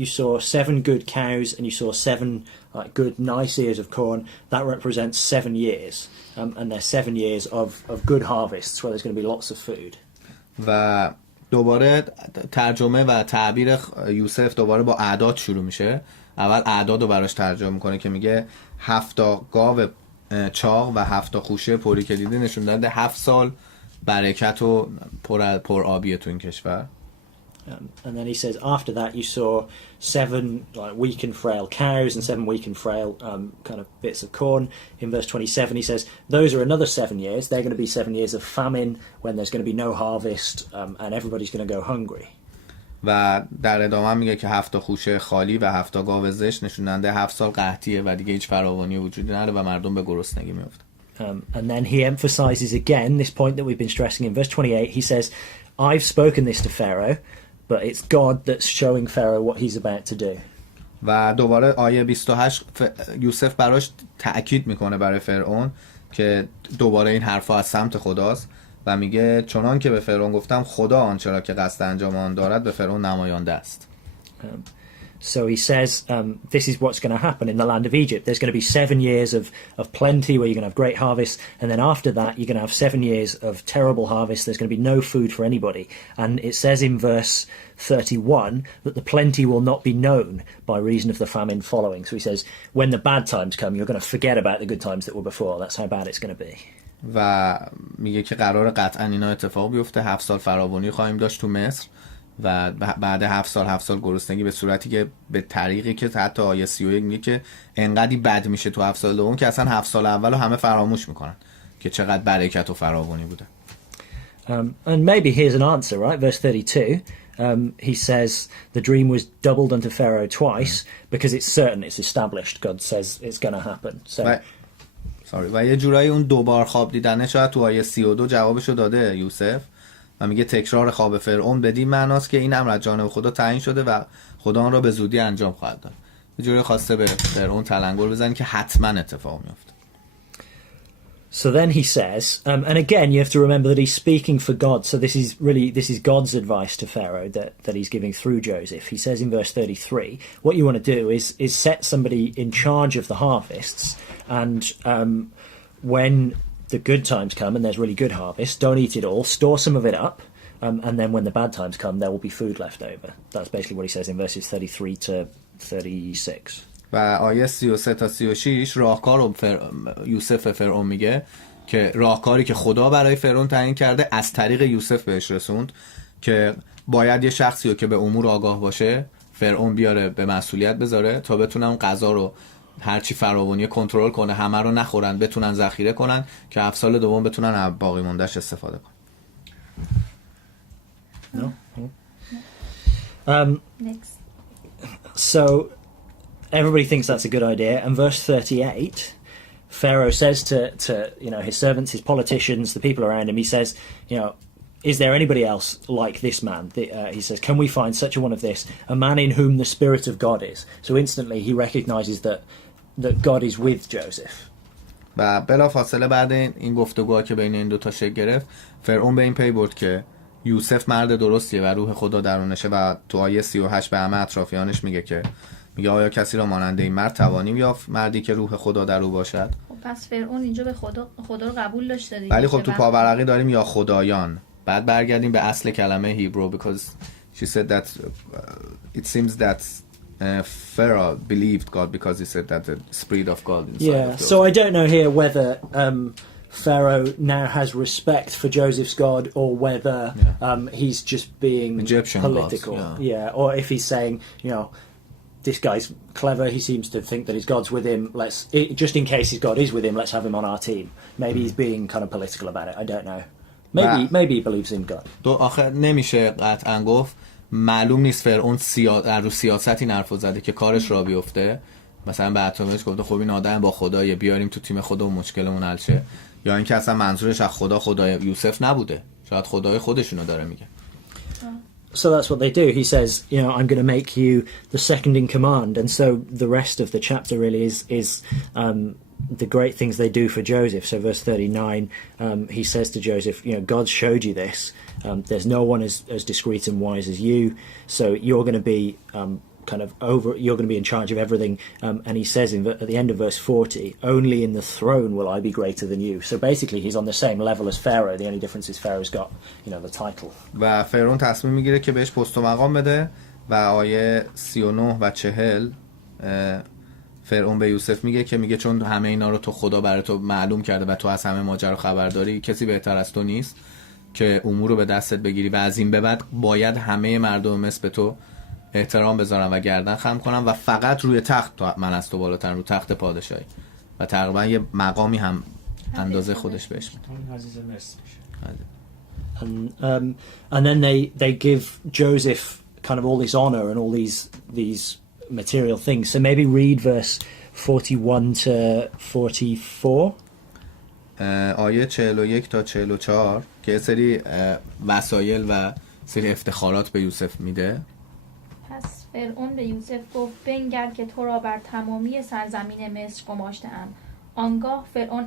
you saw 7 good cows and you saw 7 good, nice ears of corn. That represents 7 years. And they're 7 years of good harvests where there's going to be lots of food. و دوباره ترجمه و تعبیر یوسف دوباره با اعداد شروع میشه اول اعداد رو براش ترجمه میکنه که میگه 7 گاو چاق و 7 خوشه پری که دیده نشون داده 7 سال برکت و پر آبیه تو این کشور. And then he says, after that you saw 7 like weak and frail cows and 7 weak and frail kind of bits of corn. In verse 27 he says, those are another 7 years. They're going to be 7 years of famine when there's going to be no harvest and everybody's going to go hungry. و در ادامه میگه که 7 خوشه خالی و 7 گاو زشت نشون دهنده 7 سال قحطیه و دیگه هیچ فراوانی وجودی نداره و مردم به گرسنگی میافتن. And then he emphasizes again this point that we've been stressing in verse 28. He says, I've spoken this to Pharaoh, but it's God that's showing Pharaoh what he's about to do. و دوباره آیه 28 یوسف براش تأکید میکنه برای فرعون که دوباره این حرفا از سمت خداست و میگه چنان که به فرعون گفتم خدا آنچه را که قصد انجام آن دارد به فرعون نمایانده است. So he says, this is what's going to happen in the land of Egypt. There's going to be 7 years of plenty where you're going to have great harvests. And then after that, you're going to have 7 years of terrible harvest. There's going to be no food for anybody. And it says in verse 31 that the plenty will not be known by reason of the famine following. So he says, when the bad times come, you're going to forget about the good times that were before. That's how bad it's going to be. و میگه که قرار قطعا اینا اتفاق بیفته. 7 سال فراوانی خواهیم داشت تو مصر و بعد 7 سال گرسنگی به صورتی که به طریقی که حتی آیه 31 میگه که انقدی بد میشه تو 7 سال دوم که اصلا 7 سال اولو همه فراموش میکنن که چقدر برکت و فراوانی بوده. And maybe here's an answer, right? Verse 32, he says the dream was doubled unto Pharaoh twice because it's certain, it's established. God says it's going to happen. So و یه جورایی اون دوبار خواب دیدنه شاید تو آیه 32 جوابشو داده یوسف و میگه تکرار خواب فرعون بدین معناست که این امر از جانب خدا تعیین شده و خدا آن را به زودی انجام خواهد داد. یه جوری خواسته به فرعون تلنگر بزنه که حتما اتفاق میفته. So then he says, and again you have to remember that he's speaking for God. So this is God's advice to Pharaoh that he's giving through Joseph. He says in verse 33, what you want to do is set somebody in charge of the harvests, and when the good times come and there's really good harvest, don't eat it all, store some of it up, and then when the bad times come there will be food left over. That's basically what he says in verses 33 to 36. و آیه 33 تا 36 راهکار رو یوسف فرعون میگه که راهکاری که خدا برای فرعون تعیین کرده از طریق یوسف بهش رسوند که باید یه شخصی رو که به امور آگاه باشه فرعون بیاره به مسئولیت بذاره تا بتونن اون غذا رو هرچی فراوانی کنترل کنه، همه رو نخورن، بتونن ذخیره کنن که 7 سال دوم بتونن باقی موندهش استفاده کنن. Next. So everybody thinks that's a good idea, and verse 38, Pharaoh says to his servants, his politicians, the people around him, he says, is there anybody else like this man? He says, can we find such a one of this, a man in whom the Spirit of God is? So instantly he recognizes that God is with Joseph. و بلافاصله بعد این گفتگوها که بین این دو تا شکل گرفت، فرعون به این پی برد که یوسف مرد درستیه و روح خدا درونشه و تو آیه 38 به همه اطرافیانش میگه آیا کسی را مانند این مرد توانیم یافت، مردی که روح خدا در او باشد؟ خب پس فرعون اینجا به خدا رو قبول داشته دیگه. ولی خب تو پاورقی داریم یا خدایان. بعد برگردیم به اصل کلمه هیبرو because she said that it seems that Pharaoh believed God because he said that the spirit of God inside of so I don't know here whether Pharaoh now has respect for Joseph's God or whether he's just being Egyptian political. gods, Or if he's saying, this guy's clever, he seems to think that his God's with him, just in case his God is with him, let's have him on our team. Maybe he's being kind of political about it, I don't know. Maybe he believes in God. آخه نمیشه قطعا گفت معلوم نیست فرعون رو سیاست این حرفو زده که کارش را بیفته، مثلا به اطرافش گفته خب این آدم با خدایه بیاریم تو تیم خدا و مشکلمون حل شه، یا اینکه اصلا منظورش از خدای یوسف نبوده، شاید خدای خودشونو داره میگه. So that's what they do. He says, I'm going to make you the second in command. And so the rest of the chapter really is the great things they do for Joseph. So verse 39, he says to Joseph, God showed you this. There's no one as discreet and wise as you. So you're going to be you're going to be in charge of everything. And he says at the end of verse 40, only in the throne will I be greater than you. So basically he's on the same level as Pharaoh. The only difference is Pharaoh's got, the title. و فرعون تصمیم میگیره که بهش پست و مقام بده و آیه 39 و 40 فرعون به یوسف میگه که میگه چون همه اینا رو تو خدا برای تو معلوم کرده و تو از همه ماجرا خبر داری، کسی بهتر از تو نیست که امور رو به دستت بگیری و از این به بعد باید همه مردم مصر به تو احترام بذارن و گردن خم کنن و فقط روی تخت من از تو بالاترم، رو تخت پادشاهی، و تقریبا یه مقامی هم اندازه خودش بهش میده. اون عزیز مصر میشه. And then they give Joseph kind of all this honor and all these material things. So maybe read verse 41 to 44. آیه 41 تا 44 که سری وسایل و سری افتخارات به یوسف میده. پس فرعون به یوسف گفت بنگر که تو را بر تمامی سرزمین مصر گماشته‌ام. آنگاه فرعون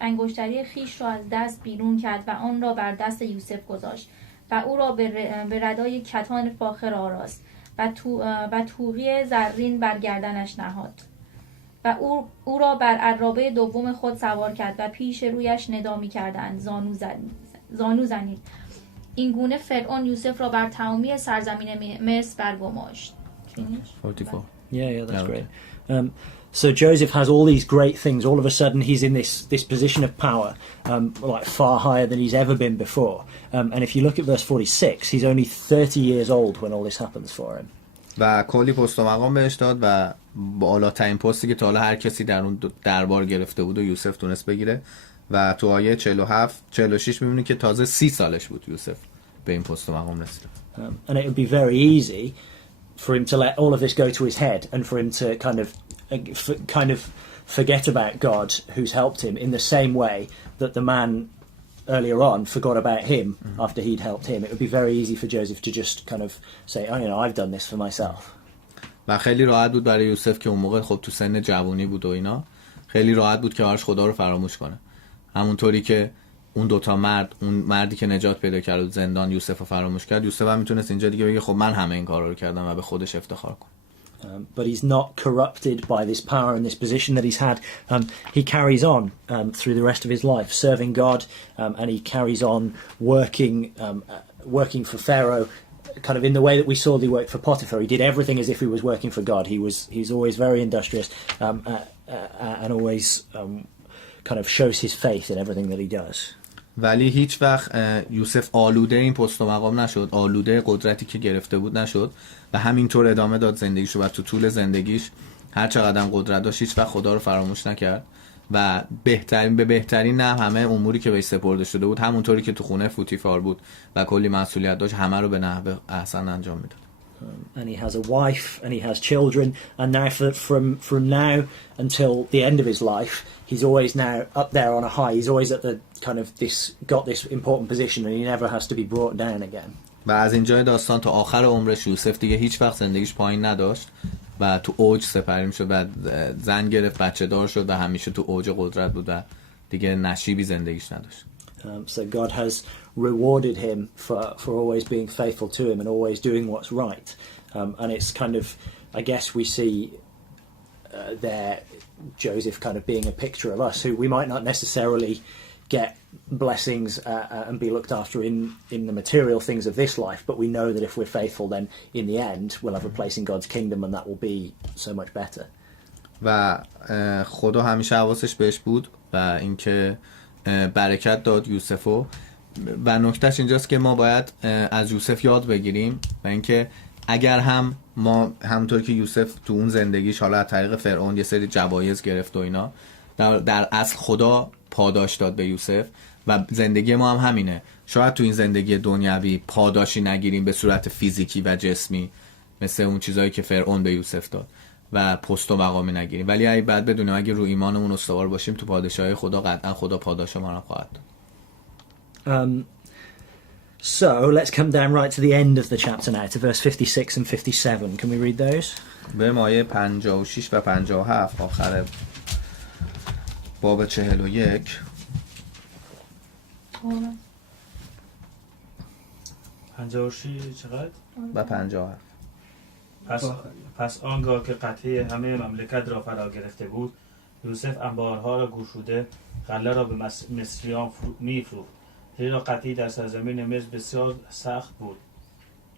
انگشتری خیش را از دست بیرون کرد و آن را بر دست یوسف گذاشت و او را به ردای کتان فاخر آراست و توقی زرین بر گردنش نهاد و او را بر عرابه دوم خود سوار کرد و پیش رویش ندا می‌کردند زانو زنید. این گونه فرعون یوسف را بر تمامی سرزمین مصر برگماشت. 44. Yeah, that's Okay. great. So Joseph has all these great things. All of a sudden, he's in this position of power, like far higher than he's ever been before. And if you look at verse 46, he's only 30 years old when all this happens for him. و کلی پست و مقام بهش داد و بالاترین پستی که تا حالا هر کسی در اون دربار گرفته بود و یوسف تونست بگیره. و تو آیه 46 میبینی که تازه 30 سالش بود یوسف به این پست و مقام رسید. And it would be very easy for him to let all of this go to his head and for him to kind of forget about God who's helped him in the same way that the man earlier on forgot about him after he'd helped him. It would be very easy for Joseph to just kind of say, oh, you know, I've done this for myself. و خیلی راحت بود برای یوسف که اون موقع خب تو سن جوانی بود و اینا، خیلی راحت بود که براش خدا رو فراموش کنه. همونطوری که اون دوتا مرد، اون مردی که نجات پیدا کرد و زندان یوسف رو فراموش کرد، یوسف هم میتونست اینجا دیگه بگه خب من همه این کارا رو کردم و به خودش افتخار کنه. But he's not corrupted by this power and this position that he's had. He carries on through the rest of his life, serving God, and he carries on working for Pharaoh, kind of in the way that we saw he worked for Potiphar. He did everything as if he was working for God. He's always very industrious and always kind of shows his faith in everything that he does. ولی هیچ وقت یوسف آلوده این پست و مقام نشد، آلوده قدرتی که گرفته بود نشد و همینطور ادامه داد زندگیشو و تو طول زندگیش هر چقدر قدرت داشت هیچ وقت خدا رو فراموش نکرد و به بهترین نحو همه اموری که بهش سپرده شده بود، همونطوری که تو خونه فوتیفار بود و کلی مسئولیت داشت، همه رو به نحو احسن انجام میداد. And he has a wife and he has children, and now from now until the end of his life, he's always now up there on a high. He's always at the kind of got this important position, and he never has to be brought down again. و از اینجای داستان تا آخر عمرش یوسف دیگه هیچ وقت زندگیش پایین نداشت و تو اوج سپری میشد و زن گرفت، بچه دار شد و همیشه تو اوج قدرت بود و دیگه نشیبی زندگیش نداشت. So God has rewarded him for always being faithful to him and always doing what's right. And it's kind of, I guess we see there Joseph kind of being a picture of us, who we might not necessarily get blessings and be looked after in the material things of this life, but we know that if we're faithful, then in the end we'll have a place in God's kingdom, and that will be so much better. و خدا همیشه حواسش بهش بود و اینکه برکت داد یوسفو و نکتهش اینجاست که ما باید از یوسف یاد بگیریم و اینکه اگر هم ما همونطور که یوسف تو اون زندگیش حالا از طریق فرعون یه سری جوایز گرفت و اینا، در اصل خدا پاداش داد به یوسف و زندگی ما هم همینه. شاید تو این زندگی دنیوی پاداشی نگیریم به صورت فیزیکی و جسمی مثل اون چیزایی که فرعون به یوسف داد و پست و مقامی نگیریم، ولی اگه بعد بدونیم اگه رو ایمانمون استوار باشیم تو پادشاهی خدا قطعا خدا پاداش ما رو خواهد داد. So let's come down right to the end of the chapter now, to verse 56 and 57. Can we read those? به آیه 56 و 57 آخر باب 41 56 چقدر؟ و 57. پس آنگاه که قطعه همه مملکت را فرا گرفته بود، یوسف انبارها را گشوده غله را به مصریان می‌فروخت، زیرا قطعی در سرزمین مصر بسیار سخت بود.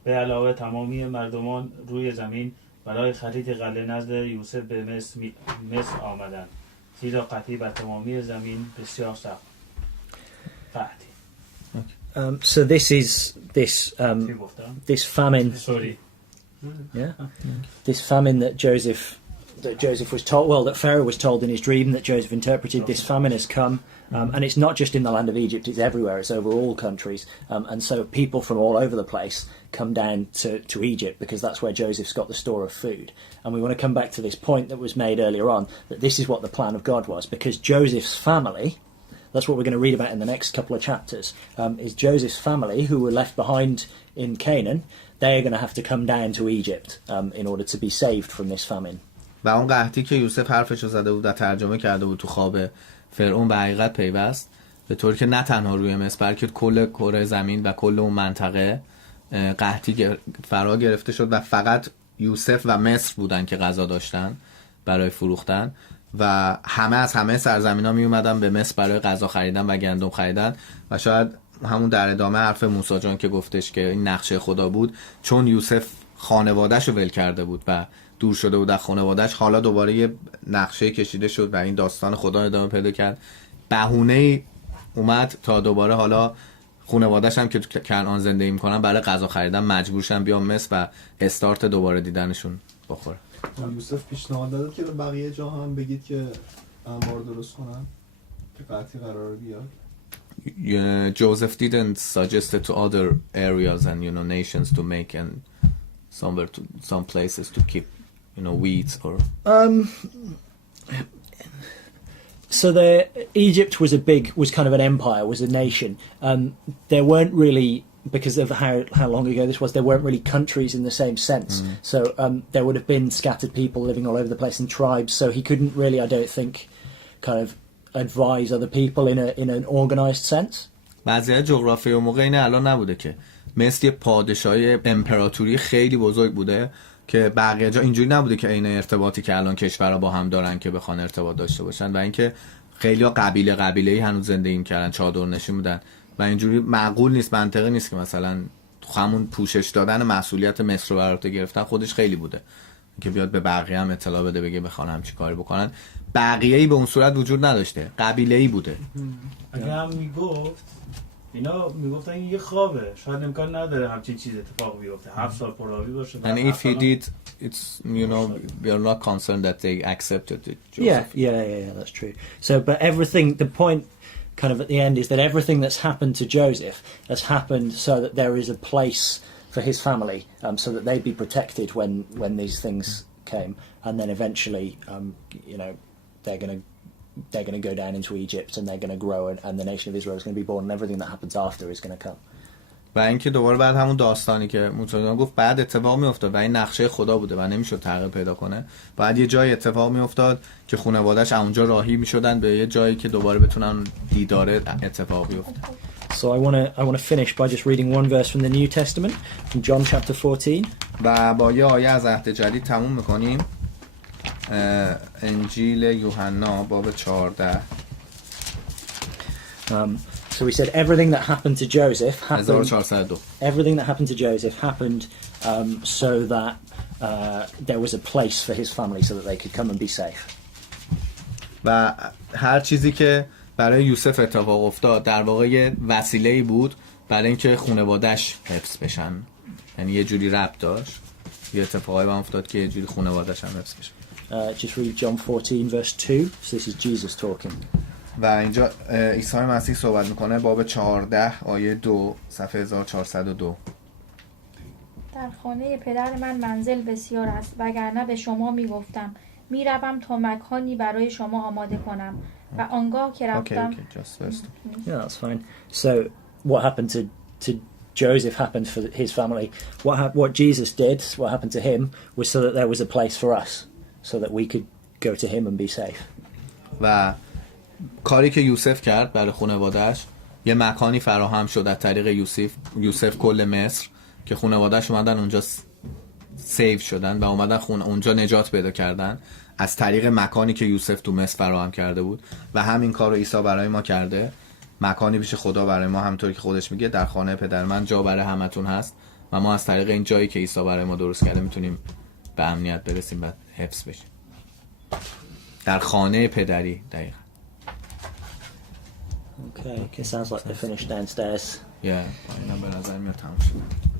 به علاوه تمامی مردمان روی زمین برای خرید غله نزد یوسف به مصر آمدند، زیرا قحطی بر تمامی زمین بسیار سخت. قحطی. So this famine. Sorry. Yeah. This famine that Joseph was told, well, that Pharaoh was told in his dream, that Joseph interpreted, this famine has come, and it's not just in the land of Egypt, it's everywhere, it's over all countries, and so people from all over the place come down to Egypt, because that's where Joseph's got the store of food. And we want to come back to this point that was made earlier on, that this is what the plan of God was, because Joseph's family, that's what we're going to read about in the next couple of chapters, is Joseph's family, who were left behind in Canaan, they're going to have to come down to Egypt in order to be saved from this famine. و اون قحطی که یوسف حرفشو زده بود و ترجمه کرده بود تو خواب فرعون به حقیقت پیوست، به طوری که نه تنها روی مصر بلکه کل کره زمین و کل اون منطقه قحطی فرا گرفته شد و فقط یوسف و مصر بودن که غذا داشتن برای فروختن و همه از همه سرزمینا می اومدن به مصر برای غذا خریدن و گندم خریدن. و شاید همون در ادامه حرف موسی جان که گفتش که این نقشه خدا بود، چون یوسف خانواده‌شو ول کرده بود و دور شده بود از خانواده‌اش، حالا دوباره یه نقشه کشیده شد و این داستان خدا ادامه پیدا کرد. بهونه اومد تا دوباره حالا خانواده‌اش هم که کنعان زندگی می‌کنن برای غذا خریدن مجبورشن بیان مصر و استارت دوباره دیدنشون بخوره. یوسف پیشنهاد داد که به بقیه جا هم بگید که انبار درست کنن که قحطی قرار بیاد. Joseph didn't suggest it to other areas and nations to make and some places to keep wheat or so Egypt was kind of an empire, was a nation. There weren't really, because of how long ago this was, there weren't really countries in the same sense. So there would have been scattered people living all over the place in tribes, so he couldn't really, I don't think, kind of advise other people in an organized sense. وضعیت جغرافیایی و موقع اینه الان نبوده که مثل یه پادشاهی امپراتوری خیلی بزرگ بوده که بقیه جا اینجوری نبوده که این ارتباطی که الان کشورها با هم دارن که بخوان ارتباط داشته باشن و اینکه خیلی ها قبیله‌ای هنوز زندگی می‌کردن، چادر نشین بودن و اینجوری معقول نیست، منطقی نیست که مثلا همون پوشش دادن مسئولیت مصر رو بر عهده گرفتن خودش خیلی بوده که بیاد به بقیه هم اطلاع بده بگه بخوان همچین کاری بکنن. بقیه‌ای به اون صورت وجود نداشته، قبیله‌ای بوده. اگه هم میگفت اینا میگفتن این یه خوابه، شاید امکان نداره همچین چیز اتفاق بیفته، 7 سال پراوی باشه. And if he did, it's we are not concerned that they accepted it. Yeah, that's true. So, but everything, the point kind of at the end is that everything that's happened to Joseph has happened so that there is a place for his family, so that they'd be protected when these things came, and then eventually, they're going to go down into Egypt and they're going to grow and the nation of Israel is going to be born and everything that happens after is going to come. و اینکه دوباره بعد همون داستانی که موسی گفت بعد اتفاق میافتاد و این نقشه خدا بوده و نمیشد تغییر پیدا کنه، بعد یه جای اتفاق میافتاد که خانواده‌اش اونجا راهی میشدن به یه جایی که دوباره بتونن دیدار اتفاق بیفته. So I want to finish by just reading one verse from the New Testament from John chapter 14. و با یه آیه از عهد جدید تموم می‌کنیم. انجیل یوحنا باب 14. So we said everything that happened to Joseph happened. 1402. Everything that happened to Joseph happened so that there was a place for his family so that they could come and be safe. و هر چیزی که برای یوسف اتفاق افتاد در واقع یه وسیله‌ای بود برای اینکه خانواده‌اش حفظ بشن. یعنی یه جوری ربط داشت. یه اتفاقی افتاد که یه جوری خانواده‌اش هم حفظ بشن. Just read John 14 verse 2. So this is Jesus talking. و اینجا عیسی مسیح صحبت میکنه، باب 14 آیه 2 صفحه 1402. در خانه پدر من منزل بسیار است، وگرنه به شما میگفتم میروم تا مکانی برای شما آماده کنم و آنگاه که رفتم. Okay, just first. Yeah, that's fine. So what happened to Joseph happened for his family. What Jesus did, what happened to him, was so that there was a place for us, so that we could go to him and be safe. و کاری که یوسف کرد برای خانواده‌اش، یه مکانی فراهم شد از طریق یوسف کل مصر که خانواده‌اش اومدن اونجا سیو شدن و اومدن اونجا نجات پیدا کردن از طریق مکانی که یوسف تو مصر فراهم کرده بود. و همین کار رو عیسی برای ما کرده، مکانی پیش خدا برای ما، همونطوری که خودش میگه در خانه پدر من جا برای همتون هست و ما از طریق این جایی که عیسی برای ما درست کرده میتونیم به امنیت برسیم و حفظ بشیم. در خانه پدری دقیقا. Okay, it sounds like they finished downstairs. اینم به نظر میاد تموم شد.